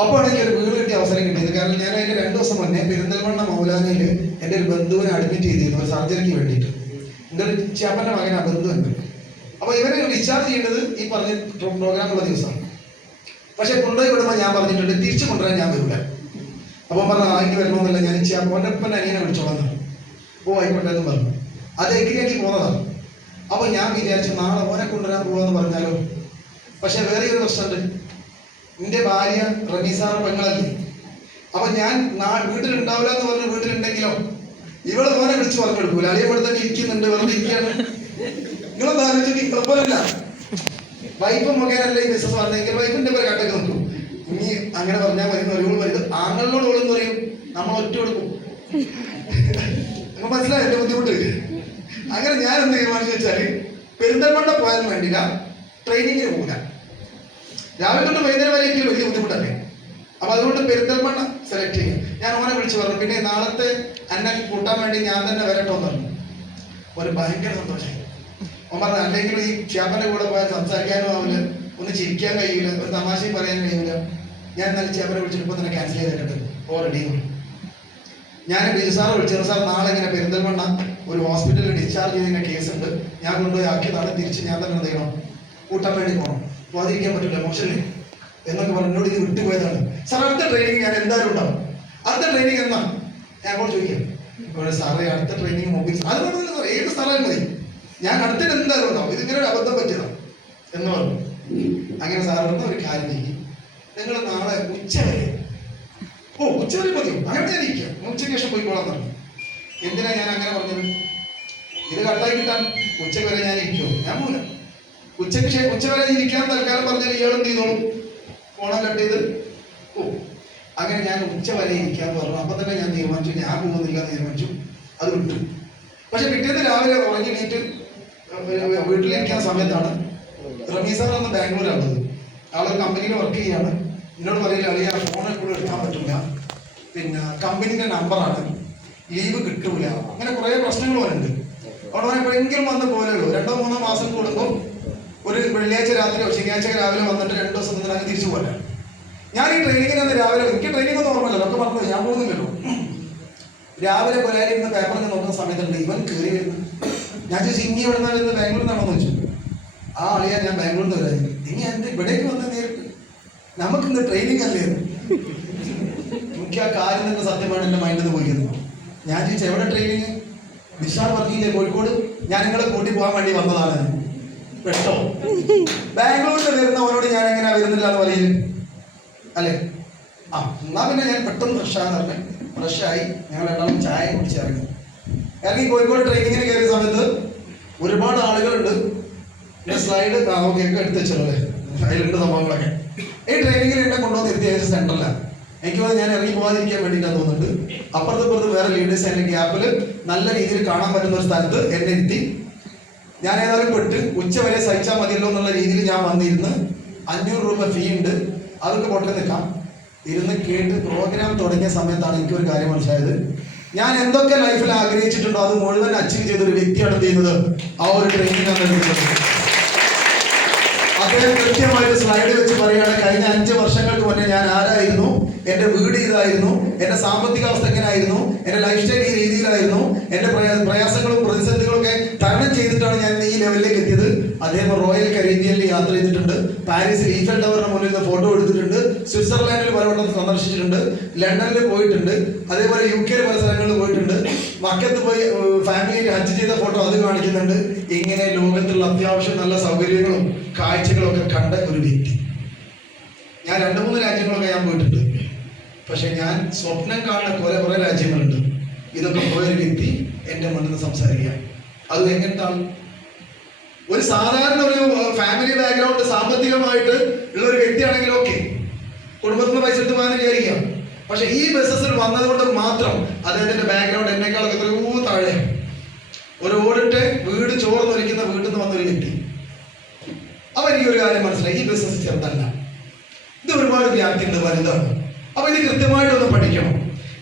അപ്പോഴാണ് എനിക്ക് ഒരു വീട് കിട്ടിയ അവസരം കിട്ടിയത്. കാരണം ഞാൻ അതിന്റെ 2 ദിവസം മുന്നേ പെരിന്തൽമണ്ണ മൗലാനയിൽ എൻ്റെ ഒരു ബന്ധുവിനെ അഡ്മിറ്റ് ചെയ്തിരുന്നു, ഒരു സർജറിക്ക് വേണ്ടിയിട്ട്. എൻ്റെ ഒരു ചേപ്പന്റെ മകൻ ആ ബന്ധു ഉണ്ട്. അപ്പൊ ഇവരെ ഡിസ്ചാർജ് ചെയ്യേണ്ടത് ഈ പറഞ്ഞ പ്രോഗ്രാമുള്ള ദിവസമാണ്. പക്ഷെ കൊണ്ടുപോയി വിടുമ്പോൾ ഞാൻ പറഞ്ഞിട്ടുണ്ട് തിരിച്ചു കൊണ്ടുവരാൻ ഞാൻ വരില്ല. അപ്പം പറഞ്ഞ ആയിട്ട് വരണമെന്നല്ല, ഞാൻ ചേപ്പൻ്റെ അനിയനെ വിളിച്ചോളാം. ഓ ആയിക്കോട്ടെ എന്ന് പറഞ്ഞു. അത് എഗ്രിയാക്കി പോകുന്നതാണ്. അപ്പൊ ഞാൻ വിചാരിച്ചു നാളെ ഓനെ കൊണ്ടുവരാൻ പോവാന്ന് പറഞ്ഞാലോ. പക്ഷെ വേറെ ഒരു പ്രശ്നമുണ്ട്, എന്റെ ഭാര്യ റമീസാറ് പെങ്ങളല്ലേ. അപ്പൊ ഞാൻ വീട്ടിലുണ്ടാവില്ല എന്ന് പറഞ്ഞ് വീട്ടിലുണ്ടെങ്കിലോ ഇവള് ഓനെ വിളിച്ച് പറഞ്ഞെടുക്കൂല, അല്ലെങ്കിൽ ഇവിടെ തന്നെ ഇരിക്കുന്നുണ്ട്, വെറുതെ ഇരിക്കുകയാണ്. നിങ്ങളൊന്നും ആലോചിച്ചിട്ട് ഇപ്പോഴല്ല വൈഫ് മുഖേനല്ല ഈ ബിസിനസ് പറഞ്ഞെങ്കിൽ വൈഫിന്റെ പേര് കട്ടൊക്കെ നോക്കും. ഇനി അങ്ങനെ പറഞ്ഞാൽ മതി ഒരുപാട് വരുന്നത് ആങ്ങളിനോട് ഓളെന്ന് പറയും, നമ്മൾ ഒറ്റ കൊടുക്കും. മനസ്സിലായി എന്റെ ബുദ്ധിമുട്ട്. അങ്ങനെ ഞാൻ എന്ത് തീരുമാനിച്ചു വെച്ചാല് പെരിന്തൽമണ്ണ പോയാലും വേണ്ടില്ല, ട്രെയിനിങ്ങിന് പോകില്ല. രാവിലെ തൊട്ട് വൈകുന്നേരം വരെ എനിക്ക് വലിയ ബുദ്ധിമുട്ടല്ലേ. അപ്പൊ അതുകൊണ്ട് പെരിന്തൽമണ്ണ സെലക്ട് ചെയ്യും. ഞാൻ ഓനെ വിളിച്ചു പറഞ്ഞു, പിന്നെ നാളത്തെ എന്നെ കൂട്ടാൻ വേണ്ടി ഞാൻ തന്നെ വരട്ടോ എന്ന് പറഞ്ഞു. ഒരു ഭയങ്കര സന്തോഷമായി. ഓൻ പറഞ്ഞു അല്ലെങ്കിൽ ഈ ചേപ്പന്റെ കൂടെ പോയാൽ സംസാരിക്കാനും ആവില്ല, ഒന്ന് ചിരിക്കാൻ കഴിയില്ല, ഒരു തമാശയും പറയാൻ കഴിയില്ല. ഞാൻ എന്നാലും ചേപ്പനെ വിളിച്ചിട്ട് തന്നെ ക്യാൻസൽ ചെയ്തിട്ടുണ്ട്. ഓ റെഡി. ഞാൻ ബിജുസാറെ വിളിച്ചു, സാർ നാളെ ഇങ്ങനെ പെരിന്തൽമണ്ണ ഒരു ഹോസ്പിറ്റലിൽ ഡിസ്ചാർജ് ചെയ്യുന്ന കേസ് ഉണ്ട്, ഞാൻ കൊണ്ടുപോയി ആക്കിയതാണ്, തിരിച്ച് ഞാൻ തന്നെ എന്ത് ചെയ്യണം, കൂട്ടാൻ വേണ്ടി പോകണം, പോകാതിരിക്കാൻ പറ്റില്ല, മോശമല്ലേ എന്നൊക്കെ പറഞ്ഞോട് ഇത് വിട്ടുപോയതാണ്. സാർ അടുത്ത ട്രെയിനിങ് ഞാൻ എന്തായാലും ഉണ്ടാവും. അടുത്ത ട്രെയിനിങ് എന്നാ ഞാൻ അങ്ങോട്ട് ചോദിക്കാം. സാറേ അടുത്ത ട്രെയിനിങ് മൊബൈൽ അത് പറഞ്ഞില്ല സാർ, ഏത് സ്ഥലം മതി, ഞാൻ അടുത്തിട്ട് എന്തായാലും ഉണ്ടാവും, ഇതിങ്ങനെ ഒരു അബദ്ധം പറ്റിയതാണ് എന്ന് പറഞ്ഞു. അങ്ങനെ സാർ പറഞ്ഞ ഒരു കാര്യം ചെയ്യും, നിങ്ങൾ നാളെ ഉച്ചവരെ ഉച്ചവരെ മതിയോ, അങ്ങനെ ഞാൻ ഇരിക്കാം, ഉച്ചയ്ക്ക് ശേഷം പോയിക്കോളാൻ പറഞ്ഞു. എന്തിനാ ഞാൻ അങ്ങനെ പറഞ്ഞത്, ഇത് കട്ടായി കിട്ടാൻ ഉച്ചയ്ക്ക് വരെ ഞാൻ ഇരിക്കുമോ, ഞാൻ പോല ഉച്ചവരെ ഇരിക്കാൻ തൽക്കാലം പറഞ്ഞാൽ ഇയാളും ചെയ്തോളും, ഫോണെ കട്ട് ചെയ്ത് അങ്ങനെ ഞാൻ ഉച്ചവരെ ഇരിക്കാന്ന് പറഞ്ഞു. അപ്പൊ തന്നെ ഞാൻ തീരുമാനിച്ചു ഞാൻ പോകുന്നില്ല എന്ന് തീരുമാനിച്ചു, അത് വിട്ടു. പക്ഷെ പിറ്റേന്ന് രാവിലെ ഉറങ്ങിയിട്ട് വീട്ടിലിരിക്കുന്ന സമയത്താണ് റമീസാർ എന്ന ബാംഗ്ലൂരാണത്, ആളൊരു കമ്പനിയിൽ വർക്ക് ചെയ്യാണ്. എന്നോട് പറയില്ല, അല്ലെങ്കിൽ ആ ഫോണിൽ കൂടെ എടുക്കാൻ പറ്റില്ല, പിന്നെ കമ്പനിന്റെ നമ്പറാണ്, ലീവ് കിട്ടൂല, അങ്ങനെ കുറെ പ്രശ്നങ്ങൾ വരുന്നുണ്ട്. അവിടെ എപ്പോഴെങ്കിലും വന്ന് പോലെയുള്ളൂ. 2-3 മാസം കൂടുമ്പോൾ ഒരു വെള്ളിയാഴ്ച രാത്രിയോ ശനിയാഴ്ച രാവിലെ വന്നിട്ട് 2 ദിവസം നിന്ന് അങ്ങ് തിരിച്ചു പോലെ. ഞാൻ ഈ ട്രെയിനിങ്ങിന് രാവിലെ, എനിക്ക് ട്രെയിനിങ് ഒന്നും ഓർമ്മയില്ലല്ലോ, ഒക്കെ പറഞ്ഞു ഞാൻ പോകുന്നില്ലല്ലോ. രാവിലെ കൊലാലിരുന്ന് പേപ്പറിൽ നോക്കുന്ന സമയത്തുണ്ട് ഇവൻ കയറി വരുന്നു. ഞാൻ ചോദിച്ചു ഇനി എവിടെ നിന്നാണ് വരുന്നത്, ബാംഗ്ലൂരിൽ നിന്നാണോ എന്ന് ചോദിച്ചു. ആ ആളിയാ ഞാൻ ബാംഗ്ലൂരിൽ നിന്ന് വരായിരുന്നു. ഇനി എന്ത് ഇവിടേക്ക് വന്ന് നേരിട്ട് നമുക്ക് ഇന്ന് ട്രെയിനിങ് അല്ലേ? എനിക്ക് ആ കാര്യം തന്നെ സത്യമാണ് എൻ്റെ മൈൻഡിൽ നിന്ന് പോയിരുന്നു. ഞാൻ ചോദിച്ചു എവിടെ ട്രെയിനിങ്? നിഷാർ പറഞ്ഞില്ലേ കോഴിക്കോട്, ഞാൻ നിങ്ങളെ കൂട്ടി പോകാൻ വേണ്ടി വന്നതാണ്. പെട്ടോ ബാംഗ്ലൂരിൽ വരുന്നവനോട് ഞാൻ എങ്ങനെ വരുന്നില്ല എന്ന് പറയില്ല അല്ലേ? ആ എന്നാ പിന്നെ ഞാൻ പെട്ടെന്ന് ഫ്രഷാന്ന് പറഞ്ഞ് ഫ്രഷായി ഞങ്ങൾ രണ്ടാളും ചായ കുടിച്ച് ഇറങ്ങി കോഴിക്കോട് ട്രെയിനിങ്ങിന് കയറിയ സമയത്ത് ഒരുപാട് ആളുകളുണ്ട്. സ്ലൈഡ് ഓക്കെ ഒക്കെ എടുത്ത് വെച്ചല്ലോ അല്ലേ, അതിലുണ്ട് സംഭവങ്ങളൊക്കെ. ഈ ട്രെയിനിങ്ങിൽ എന്നെ കൊണ്ടുവന്ന് ഇരുത്തിയ സെന്ററിലാണ്. എനിക്ക് തോന്നുന്നു ഞാൻ ഇറങ്ങി പോകാതിരിക്കാൻ വേണ്ടിയിട്ടാണ് തോന്നുന്നുണ്ട്. അപ്പുറത്ത് വേറെ ലീഡേഴ്സ് എൻ്റെ ഗ്യാപ്പിൽ നല്ല രീതിയിൽ കാണാൻ പറ്റുന്ന ഒരു സ്ഥലത്ത് എന്നെ ഇരുത്തി. ഞാൻ ഏതായാലും പെട്ട് ഉച്ച വരെ സഹിച്ചാൽ മതിയല്ലോ എന്നുള്ള രീതിയിൽ ഞാൻ വന്നിരുന്ന് 500 രൂപ ഫീ ഉണ്ട്, അതൊക്കെ പൊട്ടി നിൽക്കാം ഇരുന്ന് കേട്ട് പ്രോഗ്രാം തുടങ്ങിയ സമയത്താണ് എനിക്കൊരു കാര്യം മനസ്സിലായത്. ഞാൻ എന്തൊക്കെ ലൈഫിൽ ആഗ്രഹിച്ചിട്ടുണ്ടോ അത് മുഴുവൻ അച്ചീവ് ചെയ്തൊരു വ്യക്തിയാണ് ചെയ്യുന്നത് ആ ഒരു ട്രെയിനിങ് ആണ് എടുക്കുന്നത്. അദ്ദേഹം കൃത്യമായിട്ട് സ്ലൈഡ് വെച്ച് പറയുകയാണ് കഴിഞ്ഞ 5 വർഷങ്ങൾക്ക് മുന്നേ ഞാൻ ആരായിരുന്നു, എന്റെ വീട് ഇതായിരുന്നു, എന്റെ സാമ്പത്തിക അവസ്ഥ എങ്ങനെയായിരുന്നു, എന്റെ ലൈഫ് സ്റ്റൈൽ ഈ രീതിയിലായിരുന്നു, എന്റെ പ്രയാസങ്ങളും പ്രതിസന്ധികളും ഒക്കെ തരണം ചെയ്തിട്ടാണ് ഞാൻ ഈ ലെവലിലേക്ക് എത്തിയത്. അദ്ദേഹം റോയൽ കരീബിയനിൽ യാത്ര ചെയ്തിട്ടുണ്ട്, പാരീസിൽ ഈഫൽ ടവറിന് മുന്നിൽ നിന്ന് ഫോട്ടോ എടുത്തിട്ടുണ്ട്, സ്വിറ്റ്സർലാൻഡിൽ പലവട്ടം സന്ദർശിച്ചിട്ടുണ്ട്, ലണ്ടനിൽ പോയിട്ടുണ്ട്, അതേപോലെ UK പല സ്ഥലങ്ങളിൽ പോയിട്ടുണ്ട്, മക്കത്ത് പോയി ഫാമിലി ഹജ്ജ് ചെയ്ത ഫോട്ടോ അത് കാണിക്കുന്നുണ്ട്. ഇങ്ങനെ ലോകത്തുള്ള അത്യാവശ്യം നല്ല സൗകര്യങ്ങളും കാഴ്ചകളും ഒക്കെ കണ്ട ഒരു വ്യക്തി. ഞാൻ 2-3 രാജ്യങ്ങളൊക്കെ ഞാൻ പോയിട്ടുണ്ട്. പക്ഷെ ഞാൻ സ്വപ്നം കാണുന്ന കുറെ രാജ്യങ്ങളുണ്ട്. ഇതൊക്കെ പോയൊരു വ്യക്തി എൻ്റെ മുന്നിൽ നിന്ന് സംസാരിക്കുക. അത് എങ്ങനത്തെ ആൾ? ഒരു സാധാരണ ഒരു ഫാമിലി ബാക്ക്ഗ്രൗണ്ട് സാമ്പത്തികമായിട്ട് ഉള്ള ഒരു വ്യക്തിയാണെങ്കിൽ ഓക്കെ, കുടുംബത്തിന് പൈസ എടുത്ത് പോകാൻ വിചാരിക്കാം. പക്ഷെ ഈ ബിസിനസ്സിൽ വന്നതുകൊണ്ട് മാത്രം അദ്ദേഹത്തിന്റെ ബാക്ക്ഗ്രൗണ്ട് എന്നെക്കാളൊക്കെ എത്രയോ താഴെ. ഒരു ഓടിട്ട് വീട് ചോർന്നൊലിക്കുന്ന വീട്ടിൽ നിന്ന് വന്നൊരു വ്യക്തി. അപ്പൊ എനിക്കൊരു കാര്യം മനസ്സിലായി, ഈ ബിസിനസ് ചെറുതല്ല, ഇത് ഒരുപാട് വ്യാപ്തിയുണ്ട്, വലുതാണ്. അപ്പൊ ഇത് കൃത്യമായിട്ടൊന്ന് പഠിക്കണം,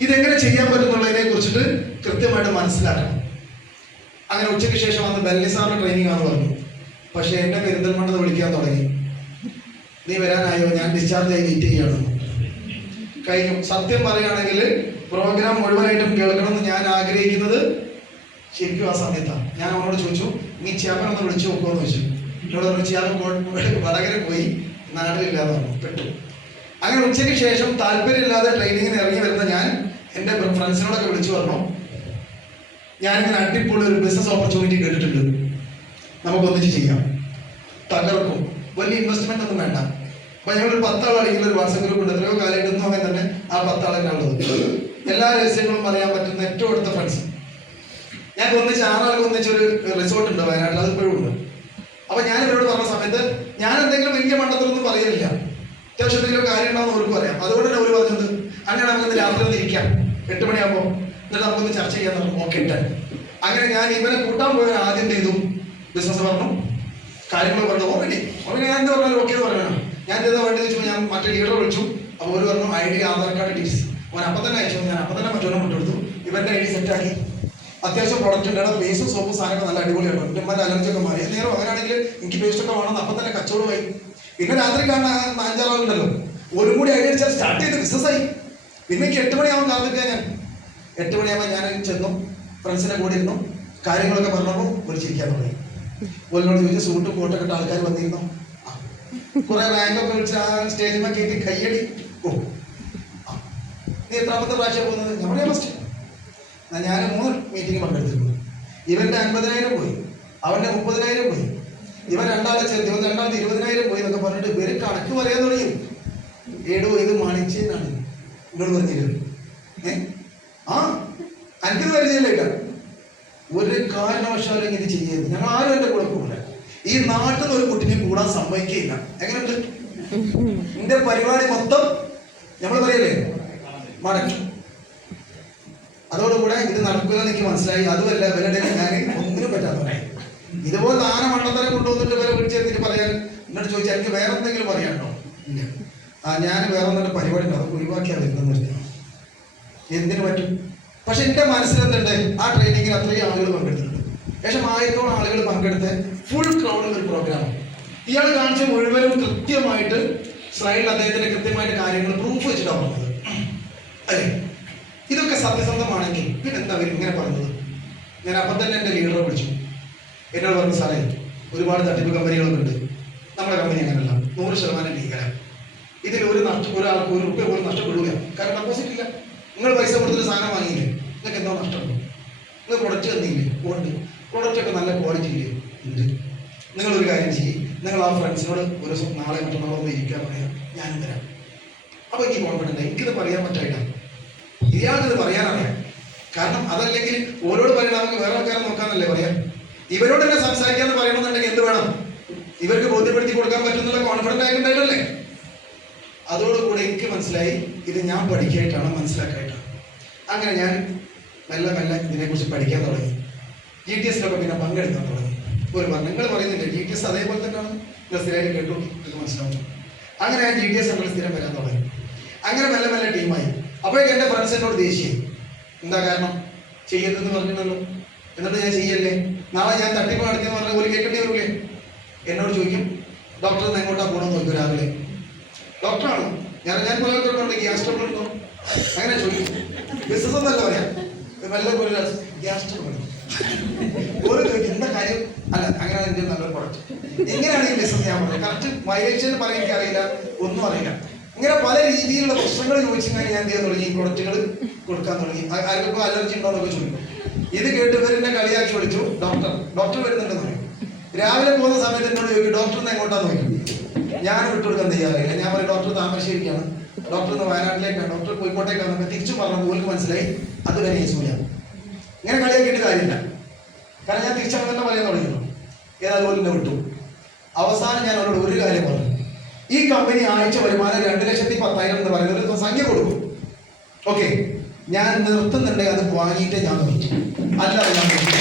ഇതെങ്ങനെ ചെയ്യാൻ പറ്റുന്നുള്ളതിനെ കുറിച്ചിട്ട് കൃത്യമായിട്ട് മനസ്സിലാക്കണം. അങ്ങനെ ഉച്ചയ്ക്ക് ശേഷം വന്ന് ബെല്ലിസാറിന്റെ ട്രെയിനിങ് ആണെന്ന് പറഞ്ഞു. പക്ഷെ എന്നെ പെരിന്തൽമണ്ണ വിളിക്കാൻ തുടങ്ങി, നീ വരാനായോ, ഞാൻ ഡിസ്ചാർജ് ആയി വെയിറ്റ് ചെയ്യണം. കഴിഞ്ഞു. സത്യം പറയുകയാണെങ്കിൽ പ്രോഗ്രാം മുഴുവനായിട്ടും കേൾക്കണമെന്ന് ഞാൻ ആഗ്രഹിക്കുന്നത് ശരിക്കും ആ സമയത്താണ്. ഞാൻ അവനോട് ചോദിച്ചു, നീ ചേപ്പനൊന്ന് വിളിച്ചു നോക്കുമെന്ന് ചോദിച്ചു. എന്നോട് പറഞ്ഞു ചേപ്പൻ വടകര പോയി, നാട്ടിലില്ലാതെ പറഞ്ഞു. പെട്ടു. അങ്ങനെ ഉച്ചയ്ക്ക് ശേഷം താല്പര്യമില്ലാതെ ട്രെയിനിങ്ങിന് ഇറങ്ങി വരുന്ന ഞാൻ എൻ്റെ ഫ്രണ്ട്സിനോടൊക്കെ വിളിച്ചു പറഞ്ഞു, ഞാനിങ്ങനെ അടിപൊളി ഒരു ബിസിനസ് ഓപ്പർച്യൂണിറ്റി കേട്ടിട്ടുണ്ട്, നമുക്കൊന്നിച്ച് ചെയ്യാം, തകർക്കും, വലിയ ഇൻവെസ്റ്റ്മെന്റ് ഒന്നും വേണ്ട. അപ്പൊ ഞങ്ങളൊരു 10 ആളാണെങ്കിൽ ഒരു വാട്സ്ആപ്പ് ഗ്രൂപ്പ് ഉണ്ട്, എത്രയോ കാലമായിട്ടൊന്നും അങ്ങനെ തന്നെ ആ 10 ആളെന്നെ ഉള്ളത്. എല്ലാ രഹസ്യങ്ങളും അറിയാൻ പറ്റുന്ന ഏറ്റവും അടുത്ത ഫ്രണ്ട്സ്. ഞാൻ ഒന്നിച്ച് 6 ആൾക്ക് ഒന്നിച്ചൊരു റിസോർട്ട് ഉണ്ട് വയനാട്ടിൽ, അത് ഇപ്പോഴും ഉണ്ട്. അപ്പൊ ഞാൻ ഇവരോട് പറഞ്ഞ സമയത്ത് ഞാൻ എന്തെങ്കിലും വലിയ മണ്ടത്തിലൊന്നും പറയില്ല, അത്യാവശ്യം എന്തെങ്കിലും കാര്യം ഉണ്ടാവും അവർക്ക് പറയാം. അതുകൊണ്ട് തന്നെ അവർ പറഞ്ഞത് അങ്ങനെ നമുക്കൊന്ന് രാത്രി ഒന്ന് ഇരിക്കാം 8 മണിയാകുമ്പോൾ, എന്നിട്ട് നമുക്കൊന്ന് ചർച്ച ചെയ്യാൻ നോക്കിയിട്ട്. അങ്ങനെ ഞാൻ ഇവനെ കൂട്ടാൻ പോയ ആദ്യം ചെയ്തു, ബിസിനസ് പറഞ്ഞു, കാര്യങ്ങൾ പറഞ്ഞു. ഓൾറെഡി ഞാൻ എന്ത് പറഞ്ഞാലും ഓക്കെ എന്ന് പറയണം. ഞാൻ ചെയ്താൽ വേണ്ടി വെച്ചപ്പോൾ ഞാൻ മറ്റേ ലീഡറെ വിളിച്ചു. അപ്പോൾ ഒരു പറഞ്ഞു ID, ആധാർ കാർഡ്, ഡീറ്റെയിൽസ്. അവൻ അപ്പം തന്നെ അയച്ചു. ഞാൻ അപ്പം തന്നെ മറ്റൊന്നും വിട്ടെടുത്തു. ഇവന്റെ ID സെറ്റാക്കി. അത്യാവശ്യം പ്രോഡക്റ്റ് ഉണ്ടാണ്, പേസ്റ്റും സോപ്പും സാധനങ്ങൾ നല്ല അടിപൊളിയാണ്. എൻ്റെ അമ്മൻ്റെ അലർജി ഒക്കെ മാറി. നേരം അങ്ങനെയാണെങ്കിൽ എനിക്ക് പേസ്റ്റ് ഒക്കെ വേണമെന്ന് അപ്പം തന്നെ കച്ചവടമായി. പിന്നെ രാത്രി കാണുന്ന 5-6 ആളുണ്ടല്ലോ, ഒരു കൂടി ID അടിച്ചാൽ സ്റ്റാർട്ട് ചെയ്ത് ബിസിനസ്സായി. പിന്നെ എനിക്ക് 8 മണിയാവാൻ കാത്തിരിക്കാൻ ഞാൻ 8 മണിയാകുമ്പോൾ ഞാൻ ചെന്നു, ഫ്രണ്ട്സിനെ കൂടെ ഇരുന്നു, കാര്യങ്ങളൊക്കെ പറഞ്ഞപ്പോൾ ഒരു ചിരിക്കാൻ തുടങ്ങി. ഓരോട് ചോദിച്ചു, സൂട്ടും കോട്ടൊക്കെ ഇട്ട ആൾക്കാർ വന്നിരുന്നു. കുറെ റാങ്കൊക്കെ വിളിച്ച് ആ സ്റ്റേജിൽ കയറ്റി കയ്യടി. ഓ നീ എത്രാമത്തെ പ്രാവശ്യം പോകുന്നത്? നമ്മുടെ ഫസ്റ്റ്. ഞാൻ 3 മീറ്റിംഗ് പങ്കെടുത്തിരുന്നു. ഇവന്റെ 50,000 പോയി, അവന്റെ 30,000 പോയി, ഇവൻ രണ്ടാളെ ചേർത്ത് ഇവൻ രണ്ടാമത്തെ 20,000 പോയി എന്നൊക്കെ പറഞ്ഞിട്ട് ഇവര് കണക്ക് പറയാൻ തുടങ്ങി. ഏടോ ഇത് മണിച്ചേനാണ് എന്നോട് പറഞ്ഞിരുന്നത്. ആ എനിക്കിത് പരിചയമില്ല കേട്ടോ, ഒരു കാരണവശാലും ഇത് ചെയ്യരുത്. ഞങ്ങൾ ആരും എന്റെ കൂടെ പോകില്ല. ഈ നാട്ടിൽ നിന്ന് ഒരു കുട്ടിനെ കൂടാൻ സമ്മതിക്കില്ല. എങ്ങനെയുണ്ട് എന്റെ പരിപാടി മൊത്തം നമ്മൾ പറയല്ലേ മടക്കി. അതോടുകൂടെ ഇത് നടക്കില്ല എനിക്ക് മനസ്സിലായി. അതുമല്ല ഇവരുടെ ഞാൻ ഒന്നിനും പറ്റാത്തവരായി. ഇതുപോലെ ആന മണ്ണത്തരം കൊണ്ടുവന്നിട്ട് ഇവരെ വിളിച്ചെടുത്തിട്ട് പറയാൻ എന്നോട് ചോദിച്ചാൽ എനിക്ക് വേറെ എന്തെങ്കിലും പറയാനുണ്ടോ? ഇല്ല. ഞാൻ വേറെ എന്തെങ്കിലും പരിപാടി ഉണ്ട്, അതൊക്കെ ഒഴിവാക്കിയാൽ വരുന്നത്. എന്തിനു പറ്റും? പക്ഷെ എൻ്റെ മനസ്സിലെന്തുണ്ട്, ആ ട്രെയിനിങ്ങിൽ അത്രയും ആളുകൾ പങ്കെടുത്തിട്ടുണ്ട്. ഏകദേശം 1000-ഓളം ആളുകൾ പങ്കെടുത്ത് ഫുൾ ക്രൗഡുള്ള ഒരു പ്രോഗ്രാമാണ്. ഇയാൾ കാണിച്ച മുഴുവനും കൃത്യമായിട്ട് സ്ലൈഡിൽ അദ്ദേഹത്തിന്റെ കൃത്യമായിട്ട് കാര്യങ്ങൾ പ്രൂഫ് വെച്ചിട്ടാണ് പറഞ്ഞത്. അല്ലേ, ഇതൊക്കെ സത്യസന്ധമാണെങ്കിൽ പിന്നെന്താ അവർ ഇങ്ങനെ പറഞ്ഞത്? ഞാൻ അപ്പം തന്നെ എൻ്റെ ലീഡറെ വിളിച്ചു. എന്നോട് പറഞ്ഞു, സാറേ ഒരുപാട് തട്ടിപ്പ് കമ്പനികളൊക്കെ ഉണ്ട്, നമ്മുടെ കമ്പനി അങ്ങനെയല്ല, 100% ലീഗലാണ്. ഇതിൽ ഒരാൾക്ക് ₹1 പോലും നഷ്ടപ്പെടുക. കാരണം ഡെപ്പോസിറ്റ് ഇല്ല. നിങ്ങൾ പൈസ കൊടുത്തിട്ട് സാധനം വാങ്ങിയില്ലേ, നിങ്ങൾക്ക് എന്തോ നഷ്ടമുണ്ടോ? നിങ്ങൾ പ്രൊഡക്റ്റ് തന്നില്ലേ? ഉണ്ട്. പ്രൊഡക്റ്റ് ഒക്കെ നല്ല ക്വാളിറ്റി ഇല്ലേ? ഉണ്ട്. നിങ്ങളൊരു കാര്യം ചെയ്യും, നിങ്ങൾ ആ ഫ്രണ്ട്സിനോട് ഒരു ദിവസം നാളെ മറ്റന്നാളോ ഒന്ന് ഇരിക്കാൻ പറയാം, ഞാനും തരാം. അപ്പോൾ എനിക്ക് കോൺഫിഡൻ്റ്, എനിക്കിത് പറയാൻ പറ്റായിട്ടാണ്. ഇയാൾക്കിത് പറയാനറിയാം. കാരണം അതല്ലെങ്കിൽ ഓരോട് പറയണം, നമുക്ക് വേറെ ആൾക്കാരെ നോക്കാനല്ലേ പറയാം. ഇവരോട് തന്നെ സംസാരിക്കാന്ന് പറയണമെന്നുണ്ടെങ്കിൽ എന്ത് വേണം? ഇവർക്ക് ബോധ്യപ്പെടുത്തി കൊടുക്കാൻ പറ്റുന്നുള്ള കോൺഫിഡൻ്റ് ആയിട്ടുണ്ടായിട്ടല്ലേ. അതോടുകൂടി എനിക്ക് മനസ്സിലായി ഇത് ഞാൻ പഠിക്കായിട്ടാണ്, മനസ്സിലാക്കായിട്ടാണ്. അങ്ങനെ ഞാൻ മെല്ലെ മെല്ലെ ഇതിനെക്കുറിച്ച് പഠിക്കാൻ തുടങ്ങി. GTS-ലൊക്കെ പിന്നെ പങ്കെടുക്കാൻ തുടങ്ങി. ഒരു നിങ്ങൾ പറയുന്നില്ലേ GTS അതേപോലെ തന്നെയാണ്, നിങ്ങൾ സ്ഥിരമായിട്ട് കേട്ടു, ഇത് മനസ്സിലാവും. അങ്ങനെ ഞാൻ GTS നമ്മൾ സ്ഥിരം വരാൻ തുടങ്ങി. അങ്ങനെ മെല്ലെ മെല്ലെ ടീമായി. അപ്പോഴേക്കും എൻ്റെ ഫ്രണ്ട്സ് എന്നോട് ദേഷ്യം. എന്താ കാരണം? ചെയ്യരുതെന്ന് പറഞ്ഞിട്ടുണ്ടല്ലോ, എന്നിട്ട് ഞാൻ ചെയ്യല്ലേ? നാളെ ഞാൻ തട്ടിപ്പ് നടത്തിയെന്ന് പറഞ്ഞാൽ ഒരു കേൾക്കേണ്ടി വരില്ലേ? എന്നോട് ചോദിക്കും, ഡോക്ടർ എങ്ങോട്ടാണ് പോകണമെന്ന് നോക്കും രാവിലെ. ഡോക്ടറാണോ? ഞാൻ പോലെയുണ്ട്, ഗ്യാസ് ട്രബിൾ ഉണ്ടോ? അങ്ങനെ ചോദിക്കും. ബിസിനസ് എന്നല്ല പറയാം, മെല്ലെ പോലെ ഗ്യാസ് ട്രബിൾ ഓരോ ചോദിക്കും എന്താ കാര്യം. അല്ല അങ്ങനെയാണ് എൻ്റെ നല്ലൊരു പ്രൊഡക്റ്റ്. എങ്ങനെയാണ് ഈ ബിസിനസ്? ഞാൻ പറയാം കറക്റ്റ് മൈലേജ് പറയാൻ എനിക്കറിയില്ല, ഒന്നും അറിയില്ല. ഇങ്ങനെ പല രീതിയിലുള്ള പ്രശ്നങ്ങൾ ചോദിച്ചെങ്കിൽ ഞാൻ എന്ത് ചെയ്യാൻ തുടങ്ങി, പ്രൊഡക്റ്റുകൾ കൊടുക്കാൻ തുടങ്ങി. ആർക്കൊക്കെ അലർജി ഉണ്ടോ എന്നൊക്കെ ചോദിക്കും. ഇത് കേട്ട് ഇവരെന്നെ കളിയാക്കി വിളിച്ചു, ഡോക്ടർ വരുന്നുണ്ടെന്ന് പറയും. രാവിലെ പോകുന്ന സമയത്ത് എന്നോട് ചോദിക്കും, ഡോക്ടറിന് എങ്ങോട്ടാന്ന് ചോദിക്കും. ഞാൻ വിട്ടുകൊടുക്കാൻ തയ്യാറില്ല. ഞാൻ പറയും ഡോക്ടർ താമരശ്ശേരിക്കാണ്, ഡോക്ടർ വയനാട്ടിലേക്കാണ്, ഡോക്ടർ കോഴിക്കോട്ടേക്കാണ്. തിരിച്ചു പറഞ്ഞു പോലും മനസ്സിലായി അത് വരെ യേശൂല. ഇങ്ങനെ കളിയാക്കിയിട്ട് കാര്യമില്ല. കാരണം ഞാൻ തിരിച്ചങ്ങനെ തന്നെ പറയാൻ തുടങ്ങിയിരുന്നു. ഏതായാലും എന്നെ വിട്ടു. അവസാനം ഞാൻ അവരോട് ഒരു കാര്യം പറഞ്ഞു, ഈ കമ്പനി ആഴ്ച വരുമാനം 2,10,000 എന്ന് പറയുന്ന ഒരു സംഖ്യ കൊടുക്കും. ഓക്കെ, ഞാൻ നിർത്തുന്നുണ്ടെങ്കിൽ അത് വാങ്ങിയിട്ടേ ഞാൻ നിർത്തും, അല്ലാതെ ഞാൻ നിർത്തില്ല.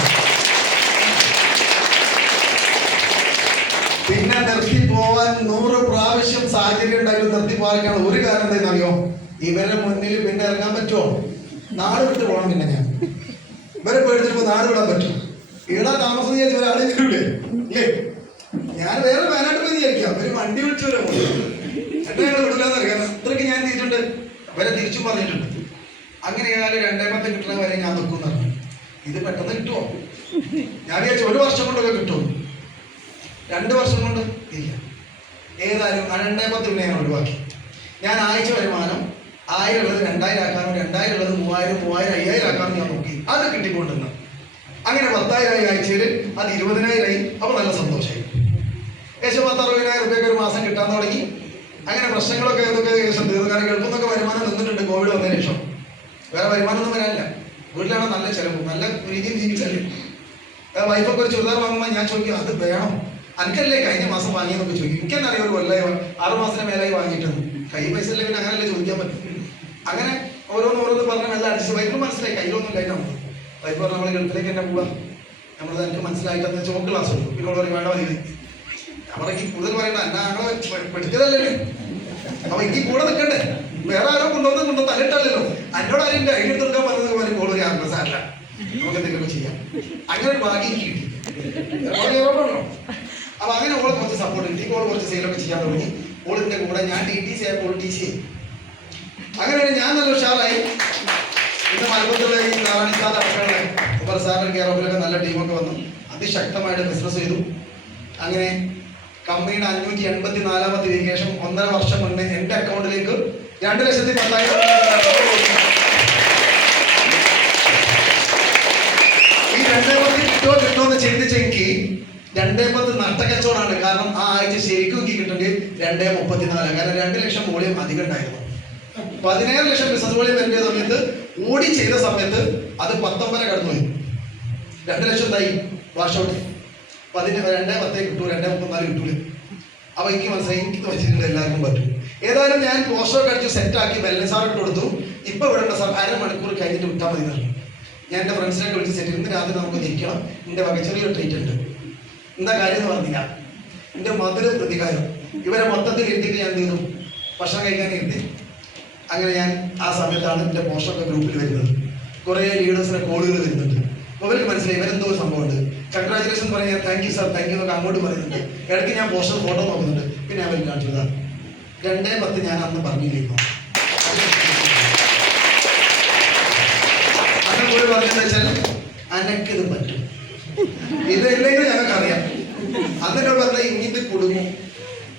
പിന്നെ നിർത്തി പോവാൻ 100 പ്രാവശ്യം സാഹചര്യം ഉണ്ടായാലും നിർത്തി പോകാൻ ഒരു കാരണം എന്താണെന്നറിയോ? ഇവരുടെ മുന്നിൽ പിന്നെ ഇറങ്ങാൻ പറ്റുമോ? നാട് വിട്ട് പോകണം. പിന്നെ ഞാൻ ഇവരെ പേടിച്ചിട്ട് നാട് വിടാൻ പറ്റും? ഇവിടെ താമസം വിചാരിച്ച ഒരാളെ തരൂലേ? ഇല്ലേ? ഞാൻ വേറെ വയനാട്ടിൽ പോയി വിചാരിക്കാം, ഒരു വണ്ടി വിളിച്ചു വരാൻ എന്നെ ഞങ്ങൾ വിടില്ലാന്നറിയാം. അത്രയ്ക്ക് ഞാൻ ചെയ്തിട്ടുണ്ട്, അവരെ തിരിച്ചും പറഞ്ഞിട്ടുണ്ട്. അങ്ങനെ ഏതായാലും 2,10 കിട്ടുന്ന വരെ ഞാൻ നിൽക്കും പറഞ്ഞു. ഇത് പെട്ടെന്ന് കിട്ടുമോ? ഞാൻ വിചാരിച്ചു 1 വർഷം കൊണ്ടൊക്കെ കിട്ടുമോ. 2 വർഷം കൊണ്ട് ഇല്ല. ഏതായാലും 2,10 ഞാൻ ഒഴിവാക്കി. ഞാൻ ആഴ്ച വരുമാനം 1000 ഉള്ളത് 2000 ആക്കാനും 2000 ഉള്ളത് 3000, 3000 5000 ആക്കാനും ഞാൻ നോക്കി. അത് കിട്ടിക്കൊണ്ടിരുന്നു. അങ്ങനെ 10,000 ആഴ്ചയിൽ അത് 20,000 അപ്പോൾ നല്ല സന്തോഷമായി. ഏകദേശം 60,000 രൂപയൊക്കെ ഒരു മാസം കിട്ടാൻ തുടങ്ങി. അങ്ങനെ പ്രശ്നങ്ങളൊക്കെ ഇതൊക്കെ ഏകദേശം തീർന്നു. കാരണം ഗൾഫിൽ നിന്നൊക്കെ വരുമാനം നിന്നിട്ടുണ്ട് കോവിഡ് വന്നതിന് ശേഷം. വേറെ വരുമാനമൊന്നും വരാനില്ല. വീട്ടിലാണ് നല്ല ചിലവ്, നല്ല രീതിയിൽ ജീവിച്ചല്ലേ. വൈഫൊക്കെ ഒരു ചുരിദാർ വാങ്ങുമ്പോൾ ഞാൻ ചോദിക്കും, അത് വേണം അനക്കല്ലേ കഴിഞ്ഞ മാസം വാങ്ങിയെന്നൊക്കെ ചോദിക്കും. എനിക്കെന്നറിയാം ഒരു കൊല്ലായി 6 മാസത്തിന് മേലായി വാങ്ങിയിട്ടുണ്ട്. കൈ പൈസ ഇല്ല, പിന്നെ അങ്ങനെയല്ലേ ചോദിക്കാൻ പറ്റും. അങ്ങനെ ഓരോന്ന് പറഞ്ഞാൽ നല്ല അടിച്ച് വൈഫിന് മനസ്സിലായി കയ്യിലൊന്നും ഇല്ലായിട്ടാണ്. വൈഫ് പറഞ്ഞാൽ നമ്മൾ ഗൾഫിലേക്ക് തന്നെ പോവാം, നമ്മളത് എനിക്ക് മനസ്സിലായിട്ടെന്ന് ചോക്ക് ക്ലാസ് കൊടുക്കും. പിന്നെ പറയും വേണ്ട മതി. അവർക്ക് കൂടുതൽ പറയണ്ട, എന്നാ ഞങ്ങളെ പഠിച്ചതല്ലേ, അപ്പൊ എനിക്ക് കൂടെ നിൽക്കണ്ടേ. വേറെ ആരോ കൊണ്ടുവന്ന് തല്ലിട്ടല്ലോ. എന്നോട് ആരും ഐഡിയ എടുത്തെടുക്കാൻ പറഞ്ഞത് പോലെ ഇപ്പോൾ ഒരു ആത്മസാരല്ല, നമുക്ക് എന്തെങ്കിലുമൊക്കെ ചെയ്യാം. അങ്ങനെ ഒരു ഭാഗ്യം എനിക്ക് കിട്ടി. അപ്പൊ അങ്ങനെ ഓളെ കുറച്ച് സപ്പോർട്ട് കിട്ടി. ഓൾ കുറച്ച് സെയിലൊക്കെ ചെയ്യാൻ തുടങ്ങി. ഓളിന്റെ കൂടെ ഞാൻ TTC ആയപ്പോൾ TC. അങ്ങനെയാണ് ഞാൻ നല്ല ഉഷാറായി. ഇന്ന് മലപ്പുറത്തുള്ള ഈ നാരായണിസാദ് അടക്കമുള്ള ഉമർ സാറിന്റെ കെയർ ഓഫിലൊക്കെ നല്ല ടീമൊക്കെ വന്നു. അതിശക്തമായിട്ട് ബിസിനസ് ചെയ്തു. അങ്ങനെ കമ്പനിയുടെ 584ാമത്തെ വേരിയേഷൻ 1.5 വർഷം മുന്നേ എന്റെ അക്കൗണ്ടിലേക്ക് 2,10,000 ഈ 2,10 കിട്ടുമെന്ന് ചിന്തിച്ചെങ്കിൽ 2,10 നഷ്ടക്കച്ചവടമാണ്. കാരണം ആ ആഴ്ച ശരിക്കും എനിക്ക് കിട്ടേണ്ടത് 2,34. കാരണം 2 ലക്ഷം വോളിയം അധികം ഉണ്ടായിരുന്നു. 17 ലക്ഷം ബിസിനസ് വോളിയം വരുന്ന സമയത്ത് ഓടി ചെയ്ത സമയത്ത് അത് 19 കടന്നുപോയി. 2 ലക്ഷം എന്തായി വാഷൗട്ട്. 2,10 കിട്ടൂ, 2,34 കിട്ടൂല. അപ്പൊ എനിക്ക് മനസ്സിലായി എനിക്ക് വെച്ചിട്ടുണ്ട് എല്ലാവർക്കും പറ്റും. ഏതായാലും ഞാൻ പോസ്റ്ററൊക്കെ അടിച്ച് സെറ്റാക്കി വെല്ലസാറൊക്കെ കൊടുത്തു. ഇപ്പൊ ഇവിടെ സാർ 1/2 മണിക്കൂർ കഴിഞ്ഞിട്ട് വിട്ടാൽ മതി പറഞ്ഞു. ഞാൻ എൻ്റെ ഫ്രണ്ട്സിനെ വിളിച്ച് സെറ്റ് ഇന്ന് രാത്രി നമുക്ക് ഇരിക്കണം, എൻ്റെ വക ചെറിയൊരു ട്രീറ്റ് ഉണ്ട്. എന്താ കാര്യം എന്ന് പറഞ്ഞില്ല, എൻ്റെ മധുര പ്രതികാരം. ഇവരെ മൊത്തത്തിൽ ഇരുത്തിയിട്ട് ഞാൻ എന്ത് ചെയ്തു, ഭക്ഷണം കഴിക്കാൻ ഇരുത്തി. അങ്ങനെ ഞാൻ ആ സമയത്താണ് എൻ്റെ പോസ്റ്ററൊക്കെ ഗ്രൂപ്പിൽ വരുന്നത്. കുറേ ലീഡേഴ്സിനെ കോളുകൾ വരുന്നുണ്ട്. അപ്പോൾ അവർക്ക് മനസ്സിലായി ഇവരെന്തോ ഒരു സംഭവമുണ്ട്. കൺഗ്രാജുലേഷൻ പറയാൻ thank you sir thank you എന്നൊക്കെ അങ്ങോട്ട് പറയുന്നുണ്ട്. ഇടയ്ക്ക് ഞാൻ പോസ്റ്റർ ഫോട്ടോ നോക്കുന്നുണ്ട്. പിന്നെ അവർ കാണിച്ചതാ 2:10 ഞാൻ അന്ന് പറഞ്ഞില്ലായിരുന്നു. അന്ന് പോയി പറഞ്ഞെന്ന് വെച്ചാൽ അനക്കിത് പറ്റും, ഇതില്ലെങ്കിൽ ഞങ്ങൾക്കറിയാം. അതിനോട് പറഞ്ഞാൽ ഇങ്ങിത് കുടുങ്ങും,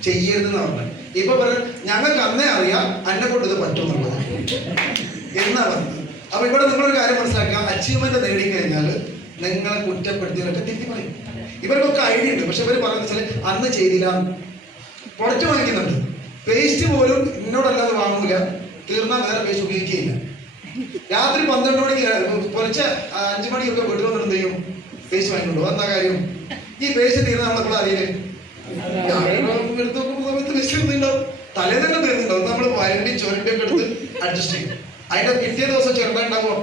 ചെയ്യരുതെന്ന് പറഞ്ഞത്. ഇപ്പൊ പറഞ്ഞ ഞങ്ങൾക്ക് അന്നേ അറിയാം എന്നെ കൊണ്ട് ഇത് പറ്റും എന്നുള്ളത് എന്നാ പറഞ്ഞത്. അപ്പൊ ഇവിടെ നിങ്ങളൊരു കാര്യം മനസ്സിലാക്കുക, അച്ചീവ്മെന്റ് നേടിക്കഴിഞ്ഞാൽ നിങ്ങളെ കുറ്റപ്പെടുത്തിയവരൊക്കെ തിരിഞ്ഞു പറയും. ഇവർക്കൊക്കെ ഐഡിയ ഉണ്ട്. പക്ഷെ ഇവർ പറയുന്ന വെച്ചാൽ അന്ന് ചെയ്തില്ല. പ്രൊഡക്റ്റ് വാങ്ങിക്കുന്നുണ്ട്, പേസ്റ്റ് പോലും എന്നോടല്ലാതെ വാങ്ങൂല, തീർന്നാൽ വേറെ പേസ്റ്റ് ഉപയോഗിക്കുകയില്ല. രാത്രി 12 മണിക്ക് പുലർച്ചെ 5 മണിക്കൊക്കെ വീട്ടിൽ വന്നിട്ട് എന്ത് ചെയ്യും, പേസ്റ്റ് വാങ്ങിക്കൊണ്ടു. എന്താ കാര്യം, ഈ പേസ്റ്റ് തീർന്ന നമ്മളെപ്പോഴും അറിയില്ലേ, എടുത്ത് നോക്കുമ്പോൾ സമയത്ത് പേസ്റ്റ് തീർന്നുണ്ടാവും, തലേ തന്നെ തീർന്നുണ്ടാവും. നമ്മൾ വരണ്ടി ചുരണ്ടിയൊക്കെ എടുത്ത് അഡ്ജസ്റ്റ് ചെയ്യും. അതിന്റെ പിറ്റേ ദിവസം ചുരണ്ട ഉണ്ടാകുമോ,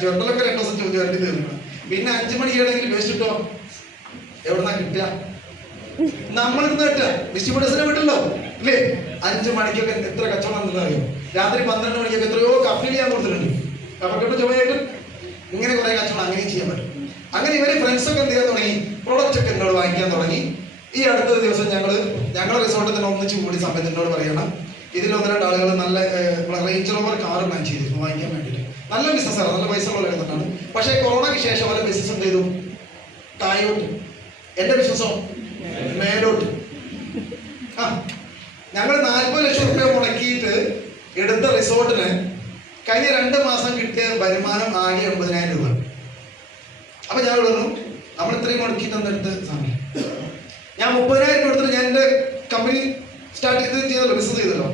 ചുരണ്ടലൊക്കെ 2 ദിവസം ചുരണ്ടി തീർന്നു. പിന്നെ 5 മണിക്കാണെങ്കിൽ പേസ്റ്റ് കിട്ടോ, എവിടുന്നാ കിട്ടുക, നമ്മളിരുന്ന് കിട്ടുക, ഡിസ്ട്രിബ്യൂട്ടേഴ്സിനെ വിട്ടല്ലോ അല്ലേ. 5 മണിക്കൊക്കെ എത്ര കച്ചവടം അറിയോ, രാത്രി 12 മണിക്കൊക്കെ എത്രയോ കപ്പിൽ ചെയ്യാൻ കൊടുത്തിട്ടുണ്ട്. കപ്പക്കെട്ട് ചുമയായിട്ട് ഇങ്ങനെ കുറെ കച്ചവടം അങ്ങനെയും ചെയ്യാൻ പറ്റും. അങ്ങനെ ഇവര് ഫ്രണ്ട്സൊക്കെ എന്ത് ചെയ്യാൻ തുടങ്ങി, പ്രൊഡക്റ്റ് ഒക്കെ എന്നോട് വാങ്ങിക്കാൻ തുടങ്ങി. ഈ അടുത്ത ദിവസം ഞങ്ങളുടെ റിസോർട്ടിൽ തന്നെ ഒന്നിച്ച് കൂടി സമയത്ത് എന്നോട് പറയണം, ഇതിൽ 1-2 ആളുകൾ നല്ല റേഞ്ച് റോവർ കാർ പ്ലാൻ ചെയ്തിരുന്നു വാങ്ങിക്കാൻ വേണ്ടിയിട്ട്. നല്ല ബിസിനസ്സാണ്, നല്ല പൈസ ഉള്ള എടുത്തിട്ടാണ്. പക്ഷേ കൊറോണയ്ക്ക് ശേഷം അവരുടെ ബിസിനസ് എന്ത് ചെയ്തു, താഴോട്ട്. എന്റെ ബിസിനസ്സോ മേലോട്ട്. ഞങ്ങൾ 40 ലക്ഷം രൂപ മുടക്കിയിട്ട് എടുത്ത റിസോർട്ടിന് കഴിഞ്ഞ 2 മാസം കിട്ടിയ വരുമാനം ആകെ 80,000 രൂപ. അപ്പൊ ഞാൻ പറഞ്ഞു, നമ്മൾ ഇത്രയും മുടക്കിയിട്ട് എന്തെടുത്ത് സമയം, ഞാൻ 30,000 രൂപ എടുത്തിട്ട് ഞാൻ എൻ്റെ കമ്പനി സ്റ്റാർട്ട് ചെയ്തല്ലോ, ബിസിനസ് ചെയ്തല്ലോ.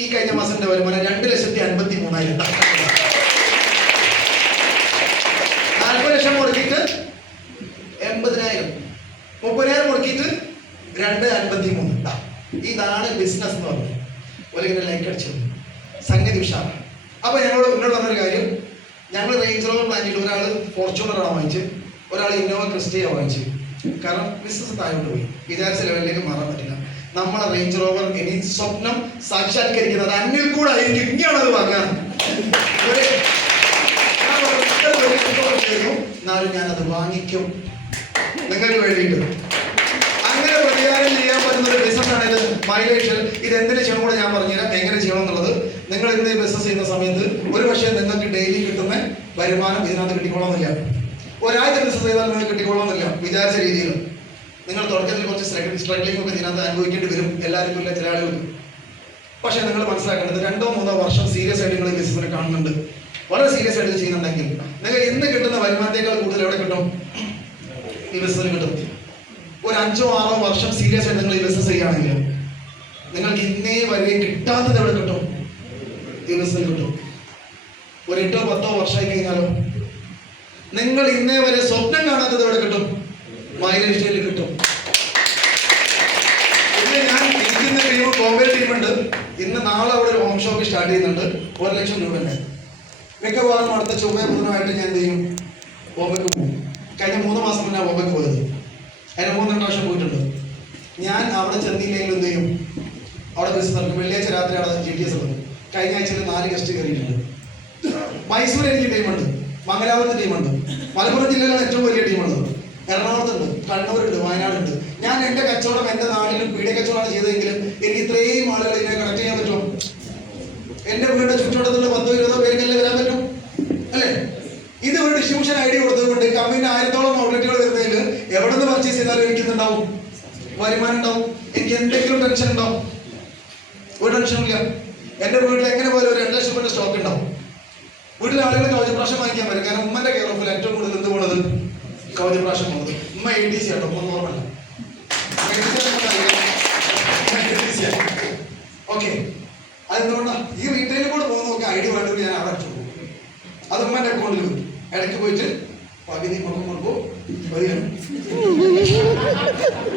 ഈ കഴിഞ്ഞ മാസത്തിന്റെ വരുമാനം 2,53,000. 40 ലക്ഷം മുടക്കിയിട്ട് 80,000, 30,000 മുടക്കിയിട്ട് 2,53,000. ഇതാണ് ബിസിനസ് എന്ന് പറഞ്ഞത്. ഒരിങ്ങനെ ലൈക്ക് അടിച്ചത് സംഗതി ഉഷാറാണ്. അപ്പൊ എന്നോട് പറഞ്ഞൊരു കാര്യം, ഞങ്ങൾ റേഞ്ച് റോവർ പ്ലാൻ ചെയ്ത് ഒരാൾ ഫോർച്യൂണറാണ് വാങ്ങിച്ച്, ഒരാൾ ഇന്നോവ ക്രിസ്റ്റയാണ് വാങ്ങിച്ചു. കാരണം ബിസിനസ് താഴോട്ട് പോയി, വിചാരിച്ച ലെവലിലേക്ക് മാറാൻ പറ്റില്ല. നമ്മളെ റേഞ്ച് റോവർ ഇനി സ്വപ്നം സാക്ഷാത്കരിക്കുന്നത് അന്നിൽ കൂടെ ആയിരിക്കും. ഇനിയാണത് വാങ്ങാൻ എന്നാലും ഞാനത് വാങ്ങിക്കും നിങ്ങൾക്ക് വേണ്ടിയിട്ട്. അങ്ങനെ പ്രതികാരം ചെയ്യാൻ പറ്റുന്ന ഒരു ബിസിനസ്സാണ് ഇത്. മൈലേഷ് ഇത് എന്തിനു ചെയ്യണം കൂടെ ഞാൻ പറഞ്ഞുതരാം, എങ്ങനെ ചെയ്യണം എന്നുള്ളത്. നിങ്ങൾ ഇന്ന് ബിസിനസ് ചെയ്യുന്ന സമയത്ത് ഒരു പക്ഷേ നിങ്ങൾക്ക് ഡെയിലി കിട്ടുന്ന വരുമാനം ഇതിനകത്ത് കിട്ടിക്കോളണമെന്നില്ല. ഒരാഴ്ച ബിസിനസ് ചെയ്താൽ നിങ്ങൾക്ക് കിട്ടിക്കോളണമെന്നില്ല വിചാരിച്ച രീതിയിൽ. നിങ്ങൾ തുടക്കത്തിൽ കുറച്ച് സ്ട്രഗ്ലിംഗ് ഒക്കെ ഇതിനകത്ത് അനുഭവിക്കേണ്ടി വരും, എല്ലാവർക്കും ഇല്ല, ചില ആളുകൾക്ക്. പക്ഷെ നിങ്ങൾ മനസ്സിലാക്കേണ്ടത് 2-3 വർഷം സീരിയസ് ആയിട്ട് നിങ്ങൾ ഈ ബിസിനസ്സിനെ കാണുന്നുണ്ട്, വളരെ സീരിയസ് ആയിട്ട് ചെയ്യുന്നുണ്ടെങ്കിൽ നിങ്ങൾ ഇന്ന് കിട്ടുന്ന വരുമാനത്തേക്കാൾ കൂടുതൽ എവിടെ കിട്ടും, ഈ ബിസിനസ്സിൽ കിട്ടും. ഒരു 5-6 വർഷം സീരിയസ് ആയിട്ട് നിങ്ങൾ ഈ ബിസിനസ് ചെയ്യുകയാണെങ്കിൽ നിങ്ങൾക്ക് ഇന്നേ വരെ കിട്ടാത്തത് എവിടെ കിട്ടും, ഈ ബിസിനസ്സിൽ കിട്ടും. ഒരു 8-10 വർഷമായി കഴിഞ്ഞാലോ നിങ്ങൾ ഇന്നേ വരെ സ്വപ്നം കാണാത്തത് എവിടെ കിട്ടും, മൈലേജ് സ്റ്റൈലിൽ കിട്ടും. പിന്നെ ഞാൻ ഇരിക്കുന്ന ടീം ബോംബെ ടീമുണ്ട്. ഇന്ന് നാളെ അവിടെ ഒരു ഹോം ഷോപ്പ് സ്റ്റാർട്ട് ചെയ്യുന്നുണ്ട്. 1 ലക്ഷം രൂപ തന്നെ. മിക്കവാറും അടുത്ത ചൊവ്വ ബുധനായിട്ട് ഞാൻ എന്ത് ചെയ്യും, ബോംബെക്ക് പോകും. കഴിഞ്ഞ 3 മാസം മുന്നേ ബോംബെക്ക് പോയത്. അതിന് 3-2 പ്രാവശ്യം പോയിട്ടുണ്ട്. ഞാൻ അവിടെ ചെന്നില്ലെങ്കിൽ എന്ത് ചെയ്യും, അവിടെ ബിസിനസ് നടക്കും. വെള്ളിയാഴ്ച രാത്രി അവിടെ GTS ഉണ്ട്. കഴിഞ്ഞ ആഴ്ചയിൽ 4 ഗസ്റ്റ് കയറിയിട്ടുണ്ട്. മൈസൂർ എനിക്ക് ടീമുണ്ട്, മംഗലാപുരത്ത് ടീമുണ്ട്, മലപ്പുറം ജില്ലയിലാണ് ഏറ്റവും വലിയ ടീമുള്ളത്, എറണാകുളത്തുണ്ട്, കണ്ണൂരുണ്ട്, വയനാടുണ്ട്. ഞാൻ എൻ്റെ കച്ചവടം എൻ്റെ നാട്ടിലും പീഡിയ കച്ചവടമാണ് ചെയ്തതെങ്കിലും എനിക്ക് ഇത്രയും ആളുകൾ ഇതിനെ കണക്ട് ചെയ്യാൻ പറ്റുമോ? എൻ്റെ വീടിൻ്റെ ചുറ്റുവട്ടത്തുള്ള 10-20 പേർക്കല്ലേ വരാൻ പറ്റും അല്ലേ? ഇത് ഒരു ഡിസ്ട്രിബ്യൂഷൻ ഐഡിയ കൊടുത്തതുകൊണ്ട് കമ്പനി 1000-ഓളം ഔട്ട്ലെറ്റുകൾ വരുന്നതിൽ എവിടെ നിന്ന് പർച്ചേസ് ചെയ്താലും എനിക്കുന്നുണ്ടാവും, വരുമാനം ഉണ്ടാവും. എനിക്ക് എന്തെങ്കിലും ടെൻഷൻ ഉണ്ടാവും? ഒരു ടെൻഷനും ഇല്ല. എൻ്റെ വീട്ടിൽ എങ്ങനെ പോലും ഒരു 2 ലക്ഷം രൂപ സ്റ്റോക്ക് ഉണ്ടാവും. വീട്ടിലെ ആളുകൾ കവചപ്രാശം വാങ്ങിക്കാൻ വരും. കാരണം ഉമ്മന്റെ കെയർ ഓഫിൽ ഏറ്റവും കൂടുതൽ എന്ത് പോണത്, കവചപ്രാശം പോകുന്നത്. ഉമ്മ ATC ആട്ടോ, ഒന്നും ഓർമ്മല്ല. ഓക്കെ, അതെന്തുകൊണ്ടാ ഈ റീറ്റെയിൽ കൂടെ പോകുന്ന നോക്കി ഐഡിയ വേണ്ടത് ഞാൻ അവിടെ അടിച്ചു പോകും. അത് ഉമ്മന്റെ അക്കൗണ്ടിൽ വരും. ഇടയ്ക്ക് പോയിട്ട് പകുതി മുഖം കൊടുക്കും വരികയാണ്.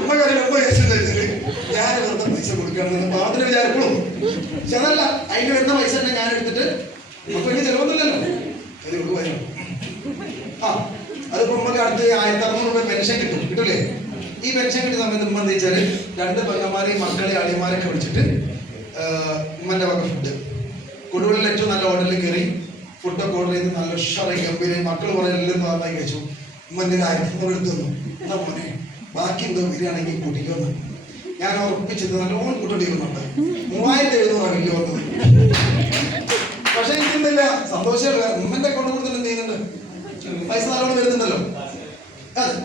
ഉമ്മ കാര്യം ഉമ്മ കഴിച്ചിട്ട് ഞാൻ വെറുതെ പൈസ കൊടുക്കുകയാണെന്ന് മാത്രമേ വിചാരിക്കുള്ളൂ. പക്ഷെ അതല്ല, അതിന് വരുന്ന പൈസ തന്നെ ഞാൻ എടുത്തിട്ട് നമുക്ക് വലിയ ചിലവൊന്നുമില്ലല്ലോ, അത് വരും. അതിപ്പോ നമുക്ക് അടുത്ത് 1,600 രൂപ പെൻഷൻ കിട്ടൂലേ? ഈ പെൻഷൻ കിട്ടിയ സമയത്ത് ഉമ്മ എന്താ വെച്ചാൽ 2 പെങ്ങന്മാരെയും മക്കളെ അളിയന്മാരൊക്കെ വിളിച്ചിട്ട് ഉമ്മന്റെ വക ഫുഡ് കൊടുവള്ളിൽ ഏറ്റവും നല്ല ഹോട്ടലിൽ കയറി ഫുഡൊക്കെ ഓർഡർ ചെയ്ത് നല്ല ഉഷാറായി ഗംഭീരായി മക്കൾ പോലെ എല്ലാം നന്നായി കഴിച്ചു. ഉമ്മൻ്റെ 1500 എടുത്തു തന്നു. എന്താ മോനെ ബാക്കി എന്തോ വരികയാണെങ്കിൽ കൂട്ടിക്കൊന്നു. ഞാൻ ഉറപ്പിച്ചത് നല്ലോണം കൂട്ടേണ്ടിരുന്നുണ്ട്. 3700 വലിയ വന്നത്. പക്ഷെ എനിക്കെന്തില്ല സന്തോഷമല്ല. ഉമ്മന്റെ അക്കൗണ്ട് കൊടുത്തിട്ട് എന്ത് ചെയ്യുന്നുണ്ട്? പൈസ നല്ലോണം വരുന്നുണ്ടല്ലോ. അതെ.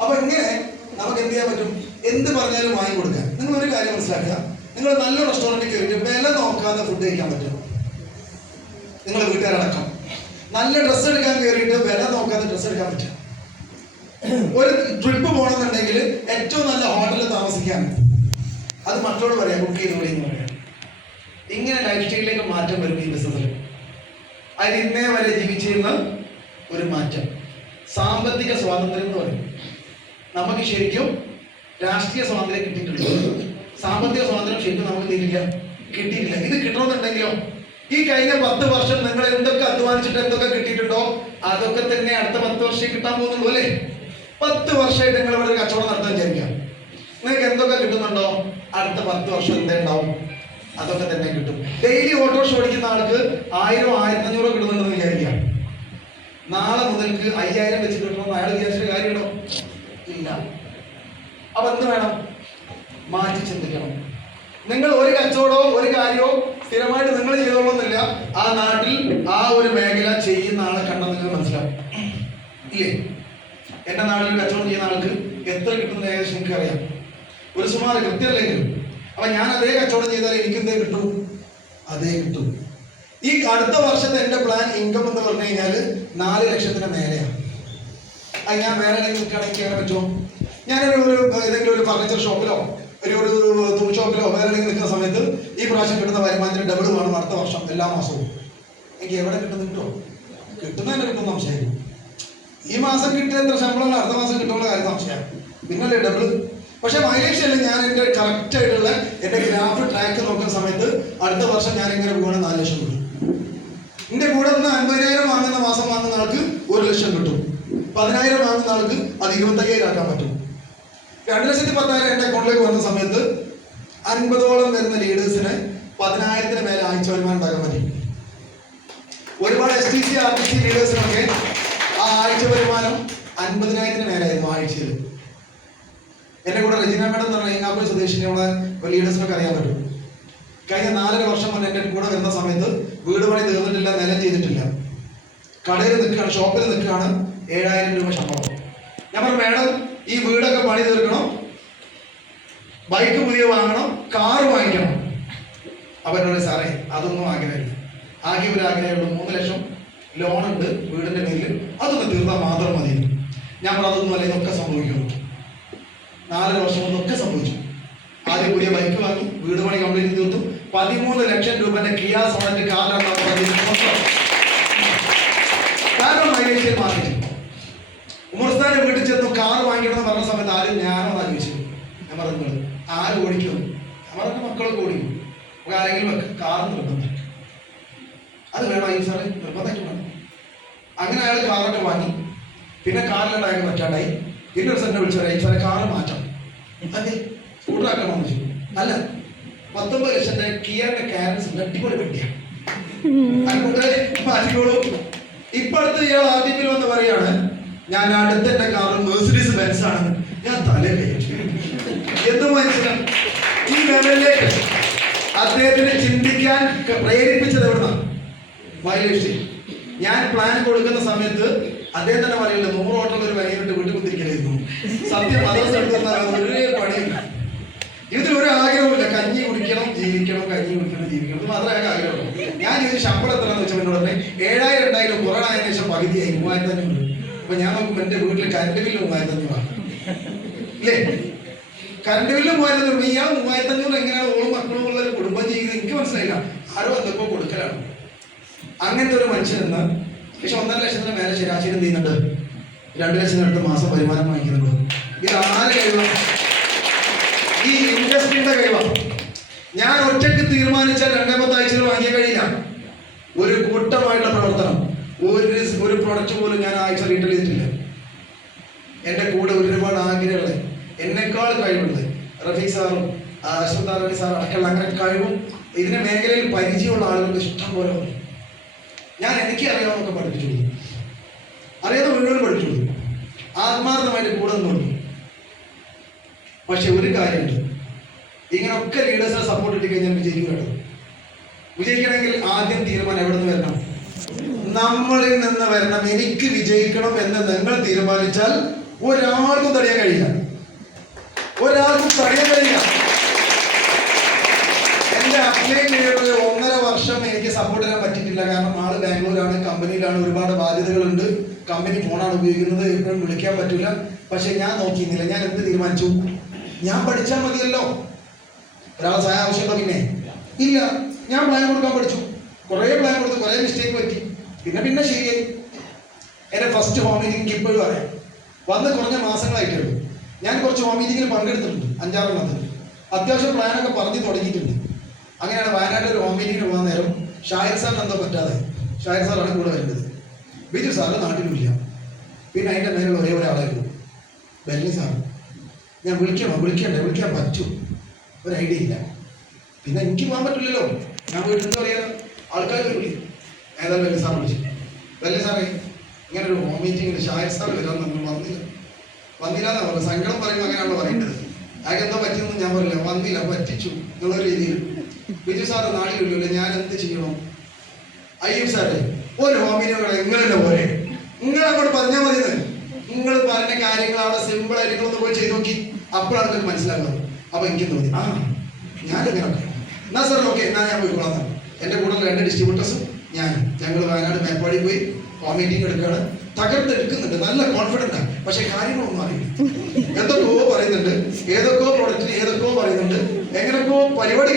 അപ്പൊ ഇങ്ങനെ നമുക്ക് എന്ത് ചെയ്യാൻ പറ്റും? എന്ത് പറഞ്ഞാലും വാങ്ങി കൊടുക്കാൻ. നിങ്ങൾ ഒരു കാര്യം മനസ്സിലാക്കുക, നിങ്ങൾ നല്ല റെസ്റ്റോറൻറ്റിൽ കയറിയിട്ട് വില നോക്കാതെ ഫുഡ് കഴിക്കാൻ പറ്റും. നിങ്ങൾ വീട്ടുകാരടക്കം നല്ല ഡ്രസ്സ് എടുക്കാൻ കയറിയിട്ട് വില നോക്കാതെ ഡ്രസ്സ് എടുക്കാൻ പറ്റും. ഒരു ട്രിപ്പ് പോകണമെന്നുണ്ടെങ്കിൽ ഏറ്റവും നല്ല ഹോട്ടലിൽ താമസിക്കാൻ, അത് മക്കളോട് പറയാം, കുക്ക് ചെയ്തോളി എന്ന് പറയാം. ഇങ്ങനെ ലൈഫ് സ്റ്റൈലിലേക്ക് മാറ്റം വരും ഈ ബിസിനസ്സിൽ. അതിന് ഇന്നേ വരെ ജീവിച്ചിരുന്ന ഒരു മാറ്റം സാമ്പത്തിക സ്വാതന്ത്ര്യം എന്ന് പറയും. നമുക്ക് ശരിക്കും രാഷ്ട്രീയ സ്വാതന്ത്ര്യം കിട്ടിയിട്ടുണ്ട്. സാമ്പത്തിക സ്വാതന്ത്ര്യം ശരിക്കും നമുക്ക് തീരില്ല, കിട്ടിയിട്ടില്ല. ഇത് കിട്ടണമെന്നുണ്ടെങ്കിലോ ഈ കഴിഞ്ഞ 10 വർഷം നിങ്ങൾ എന്തൊക്കെ അധ്വാനിച്ചിട്ട് എന്തൊക്കെ കിട്ടിയിട്ടുണ്ടോ അതൊക്കെ തന്നെ അടുത്ത 10 വർഷം കിട്ടാൻ പോകുന്നുള്ളൂ അല്ലേ? 10 വർഷമായിട്ട് നിങ്ങൾ ഇവിടെ ഒരു കച്ചവടം നടത്താൻ വിചാരിക്കാം. നിങ്ങൾക്ക് എന്തൊക്കെ കിട്ടുന്നുണ്ടോ അടുത്ത 10 വർഷം എന്തുണ്ടാവും? അതൊക്കെ തന്നെ കിട്ടും. ഡെയിലി ഓട്ടോറിക്ഷ ഓടിക്കുന്ന ആൾക്ക് 1000 1500 കിട്ടുന്നുണ്ടെന്ന് വിചാരിക്കാം. നാളെ മുതൽക്ക് 5000 വെച്ച് കിട്ടണമെന്ന് അയാൾ വിചാരിച്ചിട്ട് കാര്യമുണ്ടോ? ഇല്ല. അപ്പൊ എന്ത് വേണം? മാറ്റി ചിന്തിക്കണം. നിങ്ങൾ ഒരു കച്ചവടമോ ഒരു കാര്യമോ സ്ഥിരമായിട്ട് നിങ്ങൾ ചെയ്തോളന്നില്ല. ആ നാട്ടിൽ ആ ഒരു മേഖല ചെയ്യുന്ന ആളെ കണ്ടാൽ നിങ്ങൾക്ക് മനസ്സിലാവും ഇല്ലേ? എന്റെ നാട്ടിൽ കച്ചവടം ചെയ്യുന്ന ആൾക്ക് എത്ര കിട്ടുന്ന ഏകദേശം എനിക്ക് അറിയാം, ഒരു സുമാറ് കൃത്യമല്ലെങ്കിലും. അപ്പൊ ഞാൻ അതേ കച്ചവടം ചെയ്താൽ എനിക്ക് എന്തേ കിട്ടും? അതേ കിട്ടും. ഈ അടുത്ത വർഷത്തെ എന്റെ പ്ലാൻ ഇൻകം എന്ന് പറഞ്ഞു കഴിഞ്ഞാൽ 4 ലക്ഷത്തിന് മേലെയാണ്. അത് ഞാൻ വേറെ എവിടെയെങ്കിലും നിൽക്കുകയാണെങ്കിൽ കയറാൻ പറ്റുമോ? ഞാനൊരു ഏതെങ്കിലും ഒരു ഫർണിച്ചർ ഷോപ്പിലോ ഒരു തുണി ഷോപ്പിലോ വേറെ എവിടെയെങ്കിലും നിൽക്കുന്ന സമയത്ത് ഈ പ്രാവശ്യം കിട്ടുന്ന വരുമാനത്തിന് ഡബിൾ വേണം അടുത്ത വർഷം എല്ലാ മാസവും. എനിക്ക് എവിടെ കിട്ടുന്ന കിട്ടുമോ? കിട്ടുന്നതിന് കിട്ടുന്ന സംശയം. ഈ മാസം കിട്ടിയ എത്ര ശമ്പളം അടുത്ത മാസം കിട്ടുന്ന കാര്യം സംശയം. പിന്നല്ലേ ഡബിൾ. പക്ഷെ മൈലേജ് അല്ലേ ഞാൻ എൻ്റെ കറക്റ്റ് ആയിട്ടുള്ള എൻ്റെ ഗ്രാഫ് ട്രാക്ക് നോക്കുന്ന സമയത്ത് അടുത്ത വർഷം ഞാൻ ഇങ്ങനെ പോകണം 4 ലക്ഷം കിട്ടും. എൻ്റെ കൂടെ നിന്ന് 50,000 വാങ്ങുന്ന മാസം വാങ്ങുന്ന ആൾക്ക് 1 ലക്ഷം കിട്ടും. 10,000 വാങ്ങുന്ന ആൾക്ക് അത് 25,000 ആക്കാൻ പറ്റും. 2,10,000 എൻ്റെ അക്കൗണ്ടിലേക്ക് വന്ന സമയത്ത് 50ഓളം വരുന്ന ലീഡേഴ്സിന് 10,000-ന് മേലെ ആഴ്ച വരുമാനം ഉണ്ടാക്കാൻ പറ്റും. ഒരുപാട് STC RTC ലീഡേഴ്സിനൊക്കെ ആ ആഴ്ച വരുമാനം 50,000-ന് മേലായിരുന്നു ആഴ്ചയിൽ. എന്റെ കൂടെ റെജിന മേഡം എന്ന് പറഞ്ഞാൽ ഈങ്ങാപ്പുഴ സ്വദേശിനിയുള്ള ലീഡേഴ്സിനൊക്കെ അറിയാൻ പറ്റും. കഴിഞ്ഞ 4 വർഷം മുന്നേ എൻ്റെ കൂടെ വരുന്ന സമയത്ത് വീട് പണി തീർന്നിട്ടില്ല, നിലം ചെയ്തിട്ടില്ല, കടയിൽ നിൽക്കുകയാണ്, ഷോപ്പിൽ നിൽക്കുകയാണ്, 7,000 രൂപ ശമ്പളം. ഞാൻ പറഞ്ഞു മേഡം ഈ വീടൊക്കെ പണി തീർക്കണം, ബൈക്ക് പുതിയ വാങ്ങണം, കാറ് വാങ്ങിക്കണം. അവരോട് സാറേ അതൊന്നും ആഗ്രഹമില്ല, ആകെ ഒരു ആഗ്രഹമുള്ളൂ 3 ലക്ഷം ലോണുണ്ട് വീടിന്റെ പേരിൽ, അതൊന്ന് തീർന്നാൽ മാത്രം മതി. ഞാൻ പറഞ്ഞു അതൊന്നും അല്ല, ഇതൊക്കെ സംഭവിക്കുന്നു. 4 വർഷം കൊണ്ടൊക്കെ സംഭവിച്ചു. ആദ്യം പുതിയ ബൈക്ക് വാങ്ങി, വീട് പണി കംപ്ലീറ്റ് തീർത്തു, 13 ലക്ഷം രൂപന്റെ കിയാ സോണറ്റ് കാറാണ് കാരണം മൈലേജ് മാറി. ഉമർസ്ഥാന്റെ വീട്ടിൽ ചെന്നു കാർ വാങ്ങിക്കണമെന്ന് പറഞ്ഞ സമയത്ത് ആരും ഞാനോ ആലോചിച്ചു. ഞാൻ പറഞ്ഞു ആരും ഓടിക്കും, അവരുടെ മക്കളൊക്കെ ഓടിക്കും, നമുക്ക് ആരെങ്കിലും കാർ നിർബന്ധം, അത് വേണം ഈ സാറേ നിർബന്ധമായിട്ട് വേണം. അങ്ങനെ അയാൾ കാറൊക്കെ വാങ്ങി. പിന്നെ കാറിലുണ്ട് അയാൾക്ക് പറ്റാണ്ടായി. പിന്നെ ഒരു സെന്നെ വിളിച്ചു പറയാം സാറേ കാറ് മാറ്റാം, അതെ സ്കൂട്ടറാക്കണമെന്ന് വെച്ചു. അല്ല 19 ലക്ഷത്തിന്റെ കിയറിന്റെ കാരൻസ് അടിപൊളി പെട്ടിയാണ്, മാറ്റിക്കോളൂ. ഇപ്പൊ അടുത്ത് ഇയാൾ ആദ്യം വന്ന് പറയാണ് ഞാൻ അടുത്ത എന്റെ കാറ് മെഴ്സിഡീസ് ബെൻസ് ആണ്. ഞാൻ തലേ കഴിച്ചു. എന്ത് മനസ്സിലാണ് ഈ ലെവലിലേക്ക് അദ്ദേഹത്തിന് ചിന്തിക്കാൻ പ്രേരിപ്പിച്ചത് എവിടുന്നാണ്? മൈലേജ്. ഞാൻ പ്ലാൻ കൊടുക്കുന്ന സമയത്ത് അദ്ദേഹം തന്നെ പറയില്ല 100 ഓട്ടം ഒരു വരിയിട്ട് വീട്ടിൽ കുത്തിരിക്കലായിരുന്നു. സത്യം മദ്രസ എടുത്താൽ ഒരേ പണിയില്ല. ഇതിലൊരു ആഗ്രഹമില്ല, കഞ്ഞി കുടിക്കണം ജീവിക്കണം, കഞ്ഞി കുടിക്കണം ജീവിക്കണം, ഇത് മാത്രമേ ആഗ്രഹമുള്ളൂ. ഞാൻ ഇത് ശമ്പളം എത്രയാണെന്ന് വെച്ചാൽ എന്നോട് പറഞ്ഞേ 7,000 ഉണ്ടായാലും കൊറോണ ആയതിനു ശേഷം പകുതിയായി 3,500. അപ്പൊ ഞാൻ നോക്കുമ്പോൾ എന്റെ വീട്ടിൽ കറണ്ട് ബില്ല് 3,500 ഇല്ലേ? Current bill 3,500. ഇയാൾ 3,500 എങ്ങനെയാണ് ഓളും മക്കളും ഉള്ള ഒരു കുടുംബം ചെയ്യുന്നത് എനിക്ക് മനസ്സിലായില്ല. ആരോ എന്തൊക്കെ കൊടുക്കലാണ്. അങ്ങനത്തെ ഒരു മനുഷ്യനെന്ന് പക്ഷെ 1.5 ലക്ഷത്തിന് മേലെ ശരാശരി എന്ത് ചെയ്യുന്നുണ്ട്? 2 ലക്ഷത്തിനടുത്ത് മാസം വരുമാനം വാങ്ങിക്കുന്നുണ്ട്. ഇത് ആരെ കഴിവാണ്? ഈ ഇൻഡസ്ട്രിയുടെ കഴിവാണ്. ഞാൻ ഒറ്റയ്ക്ക് തീരുമാനിച്ചാൽ 2-10 ആഴ്ചയിൽ വാങ്ങിക്കാൻ കഴിയില്ല. ഒരു കൂട്ടമായിട്ടുള്ള പ്രവർത്തനം, ഒരു പ്രൊഡക്റ്റ് പോലും ഞാൻ ആഴ്ച റീറ്റെയിൽ ചെയ്തിട്ടില്ല. എൻ്റെ കൂടെ ഒരുപാട് ആഗ്രഹമുള്ള, എന്നെക്കാൾ കഴിവുള്ളത് റഫീഖ് സാറും അശ്വന്ത് സാറും അടക്കമുള്ള അങ്ങനെ കഴിവും ഇതിന്റെ മേഖലയിൽ പരിചയമുള്ള ആളുകൾക്ക് ഇഷ്ടം പോലെ ഉണ്ട്. ഞാൻ എനിക്ക് അറിയാവുന്നൊക്കെ പഠിപ്പിച്ചു കൊടുക്കും, അറിയാതെ മുഴുവൻ പഠിച്ചു കൊടുക്കും, ആത്മാർത്ഥമായിട്ട് കൂടെ നിന്നുകൊടുക്കും. പക്ഷെ ഒരു കാര്യമുണ്ട്, ഇങ്ങനെയൊക്കെ ലീഡേഴ്സിനെ സപ്പോർട്ട് ഇട്ട് കഴിഞ്ഞാൽ വിജയിക്കുകയാണ്. വിജയിക്കണമെങ്കിൽ ആദ്യം തീരുമാനം എവിടെ നിന്ന് വരണം? നമ്മളിൽ നിന്ന് വരണം. എനിക്ക് വിജയിക്കണം എന്ന് നിങ്ങൾ തീരുമാനിച്ചാൽ ഒരാൾക്കും തടയാൻ കഴിയില്ല, ഒരാൾക്കും തടയാൻ കഴിയില്ല. എന്റെ അപ്ലൈൻ 1.5 വർഷം എനിക്ക് സപ്പോർട്ട് ചെയ്യാൻ പറ്റിയിട്ടില്ല. കാരണം ആള് ബാംഗ്ലൂരാണ്, കമ്പനിയിലാണ്, ഒരുപാട് ബാധ്യതകളുണ്ട്, കമ്പനി ഫോണാണ് ഉപയോഗിക്കുന്നത്, എപ്പോഴും വിളിക്കാൻ പറ്റില്ല. പക്ഷെ ഞാൻ നോക്കിയിരുന്നില്ല. ഞാൻ എന്ത് തീരുമാനിച്ചു? ഞാൻ പഠിച്ചാൽ മതിയല്ലോ, ഒരാളെ സഹായം ആവശ്യമുണ്ടോ? പിന്നെ ഇല്ല, ഞാൻ പ്ലാൻ കൊടുക്കാൻ പഠിച്ചു. കുറേ പ്ലാൻ കൊടുത്ത് കുറേ മിസ്റ്റേക്ക് പറ്റി, പിന്നെ ശരിയായി. എന്റെ ഫസ്റ്റ് ഹോം മീറ്റിംഗ് ഇപ്പോഴും അറിയാം, വന്ന് കുറഞ്ഞ മാസങ്ങളായിട്ടുള്ളൂ. ഞാൻ കുറച്ച് ഹോം മീറ്റിങ്ങിൽ പങ്കെടുത്തിട്ടുണ്ട്, 5-6 അത്യാവശ്യം പ്ലാനൊക്കെ പറഞ്ഞു തുടങ്ങിയിട്ടുണ്ട്. അങ്ങനെയാണ് വയനാട്ടിൽ ഒരു ഹോം മീറ്റിങ്ങിന് പോകാൻ നേരം ഷാഹിർ സാറിന് എന്തോ പറ്റാതെ, ഷാഹിർ സാറാണ് കൂടെ വരുന്നത്, ബിജു സാറ് നാട്ടിലില്ല. പിന്നെ അതിൻ്റെ മേലുള്ള ഒരേ ഒരാളായിരുന്നു ബെല്ലി സാറ്. ഞാൻ വിളിക്കാൻ പറ്റും, ഒരു ഐഡിയ ഇല്ല. പിന്നെ എനിക്ക് പോകാൻ പറ്റില്ലല്ലോ, ഞാൻ വീട്ടിൽ നിന്ന് പറയാൻ ആൾക്കാർ വിളി. ഏതായാലും ബെല്ലി സാർ വിളിച്ചു. ബെല്ലി സാറേ ഇങ്ങനെ ഒരു ഹോം മീറ്റിങ്ങിൽ ഷാഹിർ സാർ വരാൻ നമ്മൾ വന്നില്ല എന്നാ പറയുന്നത്. സങ്കടം പറയുമ്പോൾ അങ്ങനെയാണല്ലോ പറയേണ്ടത്. അയാൾക്ക് എന്തോ പറ്റിയെന്ന് ഞാൻ പറയില്ല, വന്നില്ല, പറ്റിച്ചു എന്നുള്ള രീതിയിൽ. ബിജു സാറ് നാട്ടിലില്ലല്ലോ, ഞാൻ എന്ത് ചെയ്യണം? അയ്യൂബ് സാറേ ഒരു ഹോം മീറ്റിംഗ് നിങ്ങളല്ലേ പോരെ, നിങ്ങൾ അങ്ങോട്ട് പറഞ്ഞാൽ മതിയെന്ന്. നിങ്ങൾ പറഞ്ഞ കാര്യങ്ങൾ അവിടെ സിമ്പിൾ ആയിട്ട് നിങ്ങളൊന്ന് പോയി ചെയ്ത് നോക്കി, അപ്പോഴാണ് നിങ്ങൾക്ക് മനസ്സിലാക്കുന്നത്. അപ്പൊ എനിക്ക് തോന്നി, ഞാനിങ്ങനൊക്കെ എന്നാ സാർ ഓക്കെ, എന്നാ ഞാൻ പോയിക്കോളാം. എൻ്റെ കൂടെ 2 ഡിസ്ട്രിബ്യൂട്ടേഴ്സും ഞങ്ങൾ വയനാട് മേപ്പാടി പോയി ഹോം മീറ്റിംഗ് എടുക്കുകയാണ്. തകർത്തെടുക്കുന്നുണ്ട്, നല്ല കോൺഫിഡൻ്റ് ആണ്. പക്ഷെ കാര്യങ്ങളൊന്നും അറിയില്ല, എന്തൊക്കെയോ പറയുന്നുണ്ട്, ഏതൊക്കെയോ പ്രൊഡക്റ്റിന് ഏതൊക്കെയോ പറയുന്നുണ്ട്, എങ്ങനെയൊക്കെയോ പരിപാടി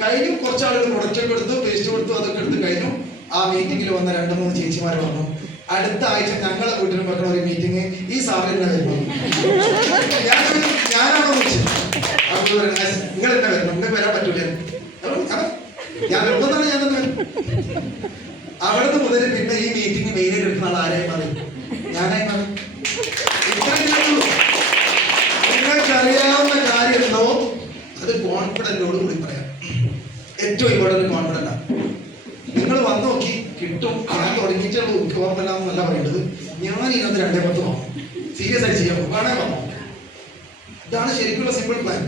കഴിഞ്ഞു. കുറച്ച് ആളുകൾ പ്രൊഡക്റ്റൊക്കെ എടുത്തു, പേസ്റ്റ് കൊടുത്തു, അതൊക്കെ എടുത്ത് കഴിഞ്ഞു. ആ മീറ്റിംഗിൽ വന്ന 2-3 ചേച്ചിമാർ പറഞ്ഞു, അടുത്ത ആഴ്ച ഞങ്ങളെ വീട്ടിലും വെക്കണ ഒരു മീറ്റിംഗ് ഈ സാറിന് വരുന്നു. ഞാനാണോ വിളിച്ചത്? നിങ്ങൾ എന്നെ വരണം, നിങ്ങൾക്ക് വരാൻ പറ്റൂലേ? ഞാൻ വരുമ്പോഴാണ് ഞാൻ തന്നെ വരും. അവിടുന്ന് മുതൽ പിന്നെ ഈ മീറ്റിംഗ് മെയിനായിട്ട് എടുക്കുന്ന ആൾ ആരായി മാറി? ഞാനായി മാറി. നിങ്ങൾക്ക് അറിയാവുന്ന കാര്യമുണ്ടോ അത് കോൺഫിഡൻറ്റോട് കൂടി പറയാം. ഏറ്റവും ഇമ്പോർട്ടൻറ്റ് കോൺഫിഡൻ്റാണ്. നിങ്ങൾ വന്ന് നോക്കി കിട്ടും. ഞാൻ തുടങ്ങിയിട്ടുള്ളൂ, എനിക്ക് ഓർമ്മയില്ലാന്നല്ല പറയേണ്ടത്. ഞാൻ ഇതിനകത്ത് 2-10 വാങ്ങും, സീരിയസ് ആയി ചെയ്യാം, വേണേ വന്നോ. ഇതാണ് ശരിക്കുള്ള സിമ്പിൾ പ്ലാൻ.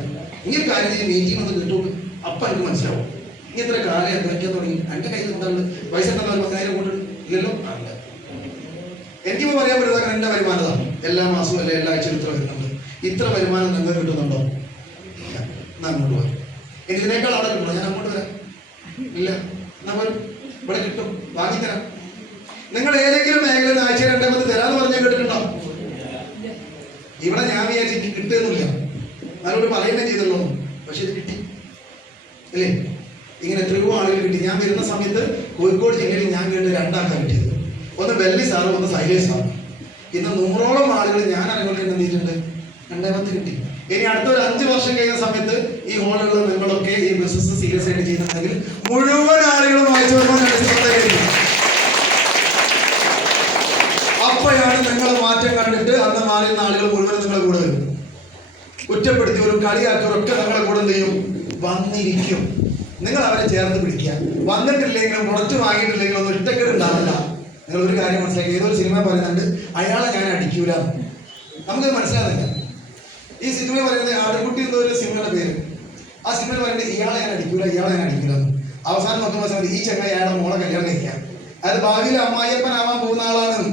ഇങ്ങനെ കാര്യം ചെയ്യും, മീറ്റിംഗ് ഒന്ന് കിട്ടും, അപ്പം എനിക്ക് മനസ്സിലാവും. ഇനി എത്ര കാലം വയ്ക്കാൻ തുടങ്ങി, എൻ്റെ കയ്യിൽ എന്താണ് പൈസ ഉണ്ടെന്ന് 10,000 കൂട്ട് ഇല്ലല്ലോ. അല്ല, എനിക്കിപ്പോൾ പറയാൻ പറ്റുന്ന എൻ്റെ വരുമാനതാണ്. എല്ലാ മാസവും അല്ലെ എല്ലാ ആഴ്ചയും ഇത്ര വരുന്നുണ്ട്. ഇത്ര വരുമാനം നിങ്ങൾക്ക് കിട്ടുന്നുണ്ടോ? ഇല്ല, എന്നാൽ അങ്ങോട്ട് പോയി. എനിക്ക് ഇതിനേക്കാൾ അവിടെ കിട്ടണോ? ഞാൻ അങ്ങോട്ട് വരാം. ഇല്ല, എന്നാൽ വരും, ഇവിടെ കിട്ടും, വാങ്ങിത്തരാം. നിങ്ങൾ ഏതെങ്കിലും മേഖലയിൽ ആഴ്ച 2 തരാന്ന് പറഞ്ഞാൽ കേട്ടിട്ടുണ്ടോ? ഇവിടെ ഞാൻ വിചാരിച്ചു കിട്ടുന്നില്ല, ആരോട് പറയുകയും ചെയ്തല്ലോ. പക്ഷെ ഇത് കിട്ടി അല്ലേ? ഇങ്ങനെ എത്രയോ ആളുകൾ കിട്ടി. ഞാൻ വരുന്ന സമയത്ത് കോഴിക്കോട് ജില്ലയിൽ ഞാൻ കേട്ട് 2 ആൾക്കാർ കിട്ടിയത്. ഒന്ന് ബെല്ലി സാറും ഒന്ന് സൈലേഷ് സാറും. ഇന്ന് 100ഓളം ആളുകൾ ഞാൻ അനുഭവത്തിൽ എന്ത് ചെയ്തിട്ടുണ്ട്? 2-10 കിട്ടി. ഇനി അടുത്തൊരു 5 വർഷം കഴിയുന്ന സമയത്ത് ഈ ഹോളുകൾ നിങ്ങളൊക്കെ ഈ ബിസിനസ് സീരിയസ് ആയിട്ട് ചെയ്യുന്നുണ്ടെങ്കിൽ മുഴുവൻ ആളുകളും വായിച്ചു അപ്പോഴാണ് നിങ്ങൾ മാറ്റം കണ്ടിട്ട് അന്ന് മാറിയുന്ന ആളുകൾ മുഴുവൻ നിങ്ങളെ കൂടെ വരും. കുറ്റപ്പെടുത്തിയവരും കളിയാക്കിയവരും ഒക്കെ നിങ്ങളെ കൂടെ എന്ത് ചെയ്യും? വന്നിരിക്കും. നിങ്ങൾ അവരെ ചേർത്ത് പിടിക്കുക. വന്നിട്ടില്ലെങ്കിലും പ്രൊഡക്റ്റ് വാങ്ങിയിട്ടില്ലെങ്കിലും ഒന്നും ഇഷ്ടക്കേടുണ്ടാവില്ല. നിങ്ങൾ ഒരു കാര്യം മനസ്സിലാക്കി, ഏതൊരു സിനിമ പറയുന്നുണ്ട് അയാളെ ഞാൻ അടിക്കൂല. നമുക്ക് മനസ്സിലാകുന്നില്ല. ഈ സിനിമ പറയുന്നത് ആടുകുട്ടി എന്തോ ഒരു സിനിമയുടെ പേര്. ആ സിനിമയിൽ പറയുന്നത് ഇയാളെ ഞാൻ അടിക്കൂല. അവസാനം നോക്കുമ്പോൾ ഈ ചങ്ങ അയാളുടെ മോളെ കല്യാണം കഴിക്കാം. അത് ഭാവിയിൽ അമ്മായിയപ്പനാവാൻ പോകുന്ന ആളാണ്.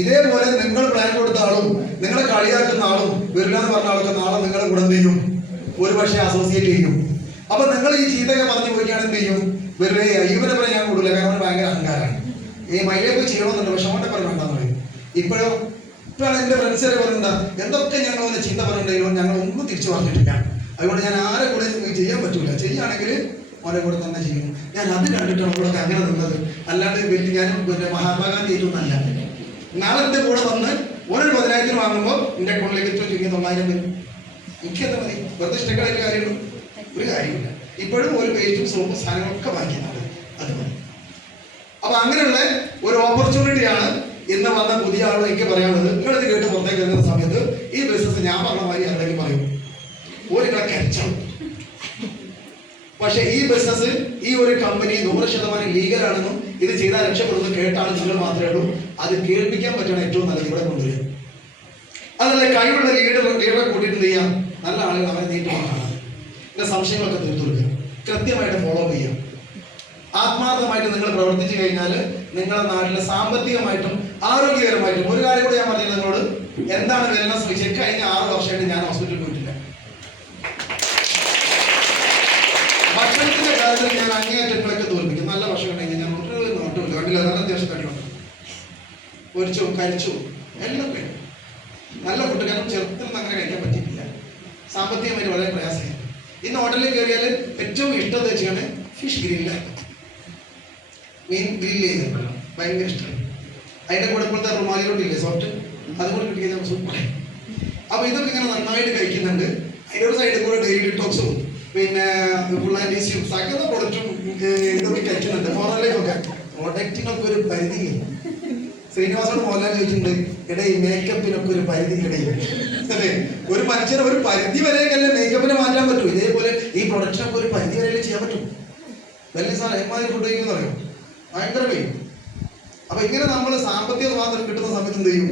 ഇതേപോലെ നിങ്ങൾ പ്ലാൻ കൊടുത്ത ആളും നിങ്ങളെ കളിയാക്കുന്ന ആളും വരില്ലെന്ന് പറഞ്ഞ ആൾക്ക് നാളെ നിങ്ങളെ കൂടെ എന്ത് ചെയ്യും? ഒരു പക്ഷേ അസോസിയേറ്റ് ചെയ്യും. അപ്പൊ നിങ്ങൾ ഈ ചീത്തയൊക്കെ പറഞ്ഞു പോയിക്കാണ് എന്ത് ചെയ്യും? വെറുതെ അയ്യൂബിനെ പറയാൻ ഞാൻ കൂടില്ല, കാരണം ഭയങ്കര അഹങ്കാരമാണ്. ഈ മയിലെ പോയി ചെയ്യണമെന്നുണ്ട്, പക്ഷെ അവൻ്റെ പറയും വേണ്ടെന്ന് പറയും. ഇപ്പോഴാണ് എൻ്റെ ഫ്രണ്ട്സ് വരെ പറയുന്നുണ്ട്, എന്തൊക്കെ ഞങ്ങൾ ഒന്ന് ചീത്ത പറഞ്ഞിട്ടുണ്ടെങ്കിലും ഞങ്ങൾ ഒന്നും തിരിച്ചു പറഞ്ഞിട്ടില്ല. അതുകൊണ്ട് ഞാൻ ആരെ കൂടെ ചെയ്യാൻ പറ്റൂല. ചെയ്യുകയാണെങ്കിൽ ഓരോ കൂടെ തന്നെ ചെയ്യും. ഞാൻ അത് കണ്ടിട്ടാണ് കൂടെ അങ്ങനെ നിന്നത്, അല്ലാണ്ട് വലിയ ഞാൻ പിന്നെ മഹാത്മാഗാന്ധി ഏറ്റവുമല്ല. നാളെ എൻ്റെ കൂടെ വന്ന് ഓരോ 10,000 വാങ്ങുമ്പോൾ എൻ്റെ അക്കൗണ്ടിലേക്ക് ഏറ്റവും ചുരുങ്ങിയ 9,000 വരും. എനിക്കെന്താ മതി? വെറുതെ ഇഷ്ടക്കാരുടെ കാര്യമുള്ളൂ, ഒരു കാര്യമില്ല. ഇപ്പോഴും ഒരു വേസ്റ്റും സോപ്പും സാധനങ്ങളൊക്കെ വാങ്ങിക്കുന്നുണ്ട്, അത് മതി. അപ്പൊ അങ്ങനെയുള്ള ഒരു ഓപ്പർച്യൂണിറ്റിയാണ് ഇന്ന് വന്ന പുതിയ ആളുകൾ എനിക്ക് പറയാനുള്ളത്. നിങ്ങളിത് കേട്ട് പുറത്തേക്ക് ഇറങ്ങുന്ന സമയത്ത് ഈ ബിസിനസ് ഞാൻ പറഞ്ഞ മാതിരി എന്തെങ്കിലും പറയും, ഒരു കച്ചവടം. പക്ഷെ ഈ ബിസിനസ്, ഈ ഒരു കമ്പനി 100% ലീഗലാണെന്നും ഇത് ചെയ്താൽ രക്ഷപ്പെടുന്നത് കേട്ട ആൾ നിങ്ങൾ മാത്രമേ ഉള്ളൂ. അത് കേൾപ്പിക്കാൻ പറ്റണം ഏറ്റവും നല്ലത് ഇവിടെ കൊണ്ടുവരിക. അതല്ല കഴിവുള്ള ലീഡറെ കൂട്ടിയിട്ട് എന്ത് ചെയ്യാം, നല്ല ആളുകൾ അവരെ നീട്ടുമാറാണ്. എൻ്റെ സംശയങ്ങളൊക്കെ തീർത്തു കൊടുക്കുക, കൃത്യമായിട്ട് ഫോളോ ചെയ്യുക. ആത്മാർത്ഥമായിട്ട് നിങ്ങൾ പ്രവർത്തിച്ചു കഴിഞ്ഞാൽ നിങ്ങളുടെ നാട്ടിലെ സാമ്പത്തികമായിട്ടും ആരോഗ്യകരമായിട്ടും ഒരു കാര്യം കൂടെ ഞാൻ പറഞ്ഞില്ല നിങ്ങളോട്, എന്താണ് വെൽനസ് വിഷയം. കഴിഞ്ഞ 6 വർഷമായിട്ട് ഞാൻ ഹോസ്പിറ്റലിൽ പോയിട്ടില്ല. ഭക്ഷണത്തിന്റെ കാര്യത്തിൽ ഞാൻ അങ്ങേയറ്റങ്ങളൊക്കെ തോൽപ്പിക്കും. നല്ല ഭക്ഷണം ഉണ്ടെങ്കിൽ ഞാൻ ഒരു നോട്ടുമില്ല, കണ്ടില്ല, നല്ല അത്യാവശ്യം കടിയുണ്ട്, പൊരിച്ചോ കരിച്ചോ എല്ലാം കഴിക്കും. നല്ല ഫുഡ്, കാരണം ചെറുത്തിലൊന്നും അങ്ങനെ കഴിക്കാൻ പറ്റിയിട്ടില്ല, സാമ്പത്തികമായിട്ട് വളരെ പ്രയാസമായി. ഇന്ന് ഹോട്ടലിൽ കയറിയാൽ ഏറ്റവും ഇഷ്ടം വെച്ചാണ് ഫിഷ് ഗ്രില്ല്, മീൻ ഗ്രില്ല് ചെയ്തിട്ടുണ്ടല്ലോ, ഭയങ്കര ഇഷ്ടമാണ്. അതിൻ്റെ കൂടെ ഇപ്പോഴത്തെ റുമാലിലോട്ടില്ലേ സോഫ്റ്റ്, അതുകൂടെ കിട്ടിയ സൂപ്പറായി. അപ്പോൾ ഇതൊക്കെ ഇങ്ങനെ നന്നായിട്ട് കഴിക്കുന്നുണ്ട്. അതിൻ്റെ ഒരു സൈഡിൽ കൂടെ ഡെയിലി ഡിറ്റോക്സും പിന്നെ ഫുള്ളാൻറ്റീസിയും സകല പ്രൊഡക്റ്റും ഇതൊക്കെ കഴിക്കുന്നുണ്ട്. ഫോറിനിലേക്കൊക്കെ പ്രൊഡക്റ്റിനൊക്കെ ഒരു പരിധിയില്ല. ശ്രീനിവാസോട് മോഹൻലാൽ ചോദിച്ചിട്ടുണ്ട്, ഇടേ മേക്കപ്പിനൊക്കെ ഒരു പരിധി ഇടയിൽ അല്ലേ? ഒരു മനുഷ്യനെ ഒരു പരിധി വരെയൊക്കെ മേക്കപ്പിനെ മാറ്റാൻ പറ്റൂ. ഇതേപോലെ ഈ പ്രൊഡക്ഷനൊക്കെ ഒരു പരിധി വരെയല്ലേ ചെയ്യാൻ പറ്റും. വലിയ സാധനം എമ്മാതിരി ഫുഡ് കഴിക്കുന്ന പറയും, ഭയങ്കര വരും. അപ്പൊ ഇങ്ങനെ നമ്മൾ സാമ്പത്തിക സ്വാതന്ത്ര്യം കിട്ടുന്ന സമയത്ത് എന്ത് ചെയ്യും,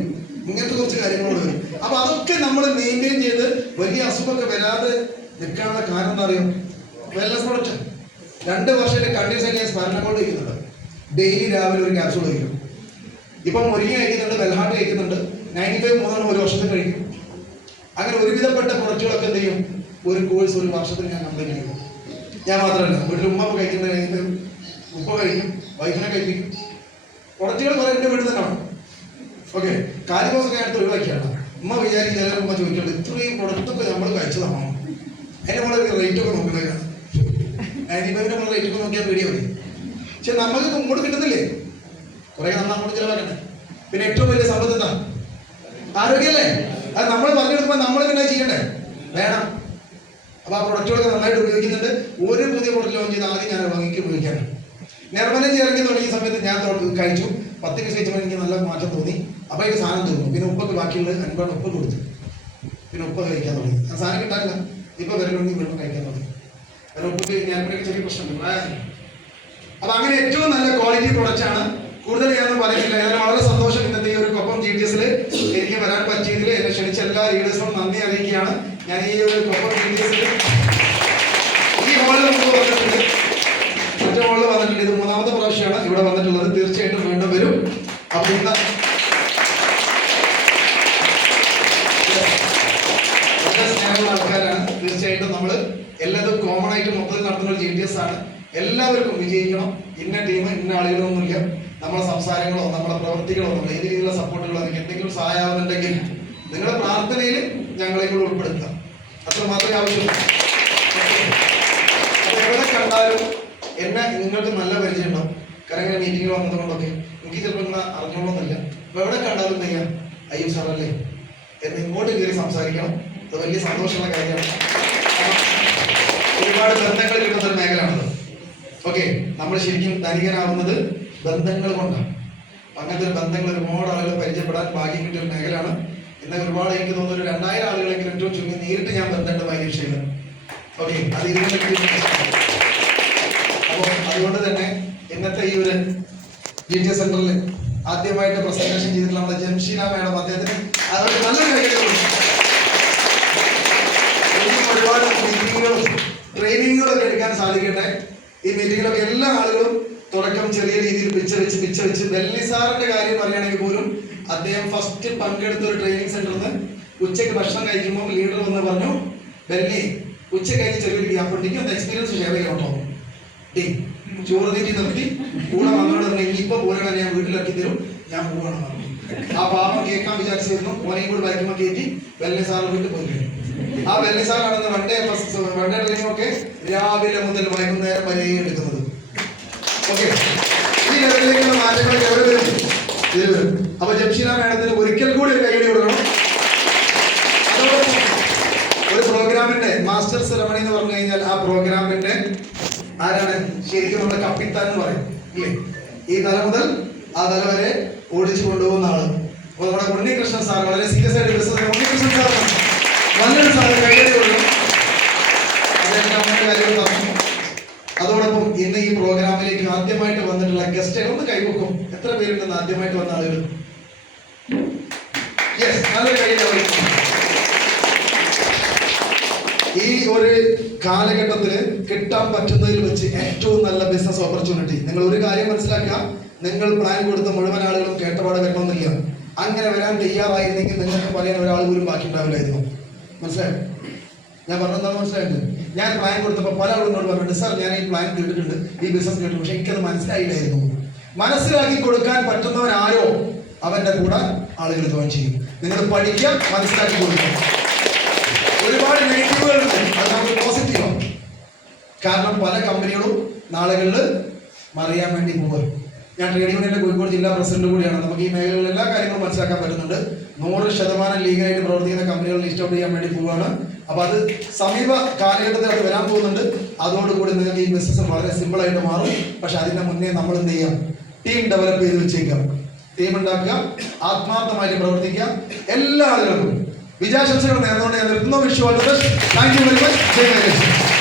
ഇങ്ങനത്തെ കുറച്ച് കാര്യങ്ങളോട് വരും. അപ്പൊ അതൊക്കെ നമ്മൾ മെയിൻറ്റെയിൻ ചെയ്ത് വലിയ അസുഖമൊക്കെ വരാതെ നിൽക്കാനുള്ള കാരണം എന്താ അറിയും, വെൽനസ് പ്രൊഡക്റ്റ്. 2 വർഷമായിട്ട് കണ്ടിന്യൂസ് ആയിട്ട് ഞാൻ സ്മരണ കൊണ്ട് കഴിക്കുന്നുണ്ട്. ഡെയിലി രാവിലെ ഒരു ക്യാപ്സൂൾ കഴിക്കും. ഇപ്പം മുരിങ്ങ കഴിക്കുന്നുണ്ട്, വെൽഹാർട്ട് കഴിക്കുന്നുണ്ട്. 95 3 1 വർഷത്തിൽ കഴിക്കും. അങ്ങനെ ഒരുവിധപ്പെട്ട പ്രൊഡക്റ്റുകളൊക്കെ എന്ത് ചെയ്യും, ഒരു കോഴ്സ് ഒരു വർഷത്തിൽ ഞാൻ കംപ്ലീറ്റ് ചെയ്യും. ഞാൻ മാത്രമല്ല, വീട്ടിൽ ഉമ്മ കഴിക്കുന്ന ഉപ്പ കഴിക്കും, വൈഫിനെ കഴിപ്പിക്കും. പ്രൊഡക്റ്റുകൾ കുറെ എൻ്റെ വീട്ടിൽ തന്നെ ആണ്. ഓക്കെ, കാര്യബോസൊക്കെ ഞാൻ ഒഴിവാക്കിയാണ്. ഉമ്മ വിചാരിക്കും, ചില ഉമ്മ ചോദിക്കുന്നുണ്ട്, ഇത്രയും പ്രൊഡക്റ്റൊക്കെ നമ്മൾ കഴിച്ചതാണോ, അതിൻ്റെ നമ്മളെ റേറ്റൊക്കെ നോക്കുന്നതാണ്. 95 നമ്മൾ റേറ്റൊക്കെ നോക്കിയാൽ വീഡിയോ മതി. പക്ഷെ നമുക്ക് ഇങ്ങോട്ട് കിട്ടുന്നില്ലേ, കുറെ നമ്മൾ അങ്ങോട്ട് ചിലവാക്കണ്ടേ. പിന്നെ ഏറ്റവും വലിയ സമ്പത്ത് എന്താ, ആരോഗ്യമല്ലേ. അത് നമ്മൾ പറഞ്ഞെടുക്കുമ്പോൾ നമ്മൾ പിന്നെ ചെയ്യണ്ടേ, വേണം. അപ്പൊ ആ പ്രൊഡക്റ്റുകളൊക്കെ നന്നായിട്ട് ഉപയോഗിക്കുന്നുണ്ട്. ഒരു പുതിയ പ്രൊഡക്റ്റ് ലോഞ്ച് ചെയ്ത് ആദ്യം ഞാൻ വാങ്ങിക്ക് ഉപയോഗിക്കാണ്. നിർമ്മലം ഇറങ്ങി തുടങ്ങിയ സമയത്ത് ഞാൻ കഴിച്ചു. 10 ദിവസം കഴിച്ചപ്പോൾ എനിക്ക് നല്ല മാറ്റം തോന്നി. അപ്പൊ എനിക്ക് സാധനം തോന്നും. പിന്നെ ഉപ്പൊക്കെ ബാക്കിയുള്ളത് 5 ഉപ്പ് കൊടുത്തു. പിന്നെ ഉപ്പ് കഴിക്കാൻ തുടങ്ങി. ആ സാധനം കിട്ടാനില്ല, ഇപ്പൊ വരലുണ്ടെങ്കിൽ വെള്ളം കഴിക്കാൻ തുടങ്ങി. വേറെ ഉപ്പൊക്കെ ഞാൻ ചെറിയ പ്രശ്നമുണ്ട്. അപ്പൊ അങ്ങനെ ഏറ്റവും നല്ല ക്വാളിറ്റി പ്രൊഡക്റ്റ് ആണ്. കൂടുതൽ ഞാനൊന്നും പറയുന്നില്ല. ഞാൻ വളരെ സന്തോഷം ഇന്നത്തെ ഈ ഒരു കൊപ്പം GTS എനിക്ക് വരാൻ പറ്റിയതിൽ എന്നെ ക്ഷണിച്ച എല്ലാ ലീഡേഴ്സിനും നന്ദി അറിയിക്കുകയാണ്. ഞാൻ ഈ ഒരു കൊപ്പം GTS ഈ ഹോളിൽ നമുക്ക് വന്നിട്ടുണ്ട്, മറ്റേ ഹോളിൽ വന്നിട്ടുണ്ട്. ഇത് 3ാമത്തെ പ്രാവശ്യമാണ് ഇവിടെ വന്നിട്ടുള്ളത്. തീർച്ചയായിട്ടും വീണ്ടും വരും. അപ്പൊ ഇന്ന് സ്നേഹമുള്ള ആൾക്കാരാണ്. തീർച്ചയായിട്ടും നമ്മൾ എല്ലാതും കോമൺ ആയിട്ട് മൊത്തത്തിൽ നടത്തുന്ന ഒരു GTS ആണ്. എല്ലാവർക്കും വിജയിക്കണം. ഇന്ന ടീം ഇന്ന ആളുകളൊന്നുമില്ല. നമ്മളെ സംസാരങ്ങളോ നമ്മളെ പ്രവൃത്തികളോ നമ്മൾ ഏത് രീതിയിലുള്ള സപ്പോർട്ടുകളോ നിങ്ങൾക്ക് എന്തെങ്കിലും സഹായമാവുന്നുണ്ടെങ്കിൽ നിങ്ങളുടെ പ്രാർത്ഥനയിൽ ഞങ്ങളെ കൂടെ ഉൾപ്പെടുത്തുക. അത്ര മാത്രമേ ആവശ്യമുള്ളൂ. അപ്പൊ എവിടെ കണ്ടാലും എന്നെ നിങ്ങൾക്ക് നല്ല പരിചയം ഉണ്ടാവും. കാരണം ഇങ്ങനെ മീറ്റിങ്ങിൽ വന്നത് കൊണ്ടൊക്കെ എനിക്ക് ചിലപ്പോൾ ഇങ്ങനെ അറിഞ്ഞോളൊന്നുമില്ല. അപ്പൊ എവിടെ കണ്ടാലും എന്ത് ചെയ്യാം, അയ്യോ സാറല്ലേ എന്ന് ഇങ്ങോട്ട് കയറി സംസാരിക്കണം. അത് വലിയ സന്തോഷമുള്ള കാര്യമാണ്. ഒരുപാട് ബന്ധങ്ങൾ കിട്ടുന്ന ഒരു മേഖലയാണത്. ഓക്കെ, നമ്മൾ ശരിക്കും ധനികനാവുന്നത് ബന്ധങ്ങൾ കൊണ്ടാണ്. അങ്ങനത്തെ ഒരു ബന്ധങ്ങൾ ഒരുപാട് ആളുകൾ പരിചയപ്പെടാൻ ഭാഗ്യം കിട്ടിയ ഒരു മേഖലയാണ്. ഇന്ന് ഒരുപാട് എനിക്ക് തോന്നുന്നു ഒരു 2000 ആളുകളെങ്കിലും ഏറ്റവും ചുരുങ്ങി നേരിട്ട് ഞാൻ ബന്ധമുണ്ട് പരീക്ഷയിൽ. ഓക്കെ, അത് അപ്പോൾ അതുകൊണ്ട് തന്നെ ഇന്നത്തെ ഈ ഒരു GTS സെന്ററിൽ ആദ്യമായിട്ട് പ്രസന്റേഷൻ ചെയ്തിട്ടുള്ള നമ്മുടെ ജംഷീന മാഡം, അദ്ദേഹത്തിന് അതൊരു നല്ലൊരു കാര്യമാണ്. ഒരുപാട് മീറ്റിങ്ങുകളും ട്രെയിനിങ്ങുകളൊക്കെ എടുക്കാൻ സാധിക്കട്ടെ. ഈ മീറ്റിങ്ങിലൊക്കെ എല്ലാ ആളുകളും തുടക്കം ചെറിയ രീതിയിൽ പിച്ച വെച്ച് വെല്ലി സാറിന്റെ കാര്യം പറയുകയാണെങ്കിൽ പോലും അദ്ദേഹം ഫസ്റ്റ് പങ്കെടുത്ത ഒരു ട്രെയിനിങ് സെന്ററിൽ നിന്ന് ഉച്ചയ്ക്ക് ഭക്ഷണം കഴിക്കുമ്പോൾ ലീഡർ വന്ന് പറഞ്ഞു, വെല്ലി ഉച്ച കഴിഞ്ഞ് ചെറിയൊരു ഗ്യാപ്പ് ഉണ്ടെങ്കിൽ ഒന്ന് എക്സ്പീരിയൻസ് ഷെയർ ചെയ്യണോ. ചോറ് തീറ്റി നിർത്തി കൂടെ വന്നോട് തന്നെ ഇനിയിപ്പോ പോരാണ്, ഞാൻ വീട്ടിലാക്കി തരും, ഞാൻ പോവാണെന്ന് പറഞ്ഞു. ആ പാപം കേൾക്കാൻ വിചാരിച്ചിരുന്നു. ഓനെയും കൂടി ബൈക്കുമ്പോൾ കയറ്റി വെല്ലി സാറ് വീട്ടിൽ പോയി കഴിഞ്ഞു. ആ വെല്ലി സാറാണെന്ന് വൺ ഡേ ട്രെയിനിങ് ഒക്കെ രാവിലെ മുതൽ വൈകുന്നേരം വരെ എടുക്കുന്നത്. ഓക്കെ, ഈ ലെവലിലേക്കുള്ള മാറ്റങ്ങളൊക്കെ എവിടെ വരും, ഇതിൽ വരും. അപ്പൊ ജംഷീന മാഡത്തിന് ഒരിക്കൽ കൂടി ഒരു കൈയടി കൊടുക്കണം. അതോടൊപ്പം ഒരു പ്രോഗ്രാമിന്റെ മാസ്റ്റർ സെറമണി എന്ന് പറഞ്ഞു കഴിഞ്ഞാൽ ആ പ്രോഗ്രാമിന്റെ ആരാണ് ശരിക്കും നമ്മുടെ കപ്പിത്താൻ എന്ന് പറയും ഇല്ലേ? ഈ തല മുതൽ ആ തല വരെ ഓടിച്ചു കൊണ്ടുപോകുന്ന ആള്. അപ്പൊ നമ്മുടെ ഉണ്ണികൃഷ്ണൻ സാർ വളരെ സീരിയസ് ആയിട്ട് ഉണ്ണികൃഷ്ണൻ സാർ നല്ലൊരു സാർ കൈയടി കൊടുക്കണം. അദ്ദേഹത്തിന്റെ അമ്മയുടെ കാര്യങ്ങൾ പറഞ്ഞു. അതോടൊപ്പം ഇന്ന് ഈ പ്രോഗ്രാമിലേക്ക് ആദ്യമായിട്ട് വന്നിട്ടുള്ള ഗസ്റ്റുകൾ ഒന്ന് കൈവക്കും. എത്ര പേരുണ്ടെന്ന് ആദ്യമായിട്ട് വന്ന ആളുകൾ? യെസ്, നല്ലൊരു കൈ. ഈ ഒരു കാലഘട്ടത്തിൽ കിട്ടാൻ പറ്റുന്നതിൽ വെച്ച് ഏറ്റവും നല്ല ബിസിനസ് ഓപ്പർച്യൂണിറ്റി. നിങ്ങൾ ഒരു കാര്യം മനസ്സിലാക്കുക, നിങ്ങൾ പ്ലാൻ കൊടുത്ത മുഴുവൻ ആളുകളും കേട്ടപാടെ വരണമെന്നില്ല. അങ്ങനെ വരാൻ തയ്യാറായിരുന്നെങ്കിൽ നിങ്ങൾക്ക് പറയാൻ ഒരാൾ പോലും ബാക്കി ഉണ്ടാവില്ലായിരുന്നു. മനസ്സിലായോ? ഞാൻ പറഞ്ഞെന്താണ് മനസ്സിലായത്? ഞാൻ പ്ലാൻ കൊടുത്തപ്പോൾ പല ആളുകളോട് പറഞ്ഞിട്ട്, സാർ ഞാൻ ഈ പ്ലാൻ കേട്ടിട്ടുണ്ട്, ഈ ബിസിനസ് കേട്ടിട്ടുണ്ട്, പക്ഷെ എനിക്കത് മനസ്സിലായില്ലായിരുന്നു. മനസ്സിലാക്കി കൊടുക്കാൻ പറ്റുന്നവരാരോ അവന്റെ കൂടെ ആളുകൾ ജോയിൻ ചെയ്യും. നിങ്ങൾ പഠിക്കുക, മനസ്സിലാക്കി കൊടുക്കുക. ഒരുപാട് നെഗറ്റീവുകളുണ്ട്, അത് നമുക്ക് പോസിറ്റീവാണ്. കാരണം പല കമ്പനികളും നാളുകളിൽ മറിയാൻ വേണ്ടി പോവുക. ഞാൻ ട്രേഡ് യൂണിയന്റെ കോഴിക്കോട് ജില്ലാ പ്രസിഡന്റ് കൂടിയാണ്. നമുക്ക് ഈ മേഖലയിൽ എല്ലാ കാര്യങ്ങളും മനസ്സിലാക്കാൻ പറ്റുന്നുണ്ട്. 100% ലീഗായിട്ട് പ്രവർത്തിക്കുന്ന കമ്പനികൾ ലിസ്റ്റ് ഔട്ട് ചെയ്യാൻ വേണ്ടി പോവുകയാണ്. അപ്പൊ അത് സമീപ കാലഘട്ടത്തിലോട്ട് വരാൻ പോകുന്നുണ്ട്. അതോടുകൂടി നിങ്ങൾക്ക് ഈ ബിസിനസ് വളരെ സിമ്പിൾ ആയിട്ട് മാറും. പക്ഷെ അതിന്റെ മുന്നേ നമ്മൾ എന്ത് ചെയ്യാം? ടീം ഡെവലപ്പ് ചെയ്ത് വെച്ചേക്കാം. ടീം ഉണ്ടാക്കുക, ആത്മാർത്ഥമായിട്ട് പ്രവർത്തിക്കുക. എല്ലാ ആളുകൾക്കും വിജയാശംസകൾ നേർന്നുകൊണ്ട് ഞാൻ നിർത്തുന്നു. Vishu all the best. Thank you very much. Jai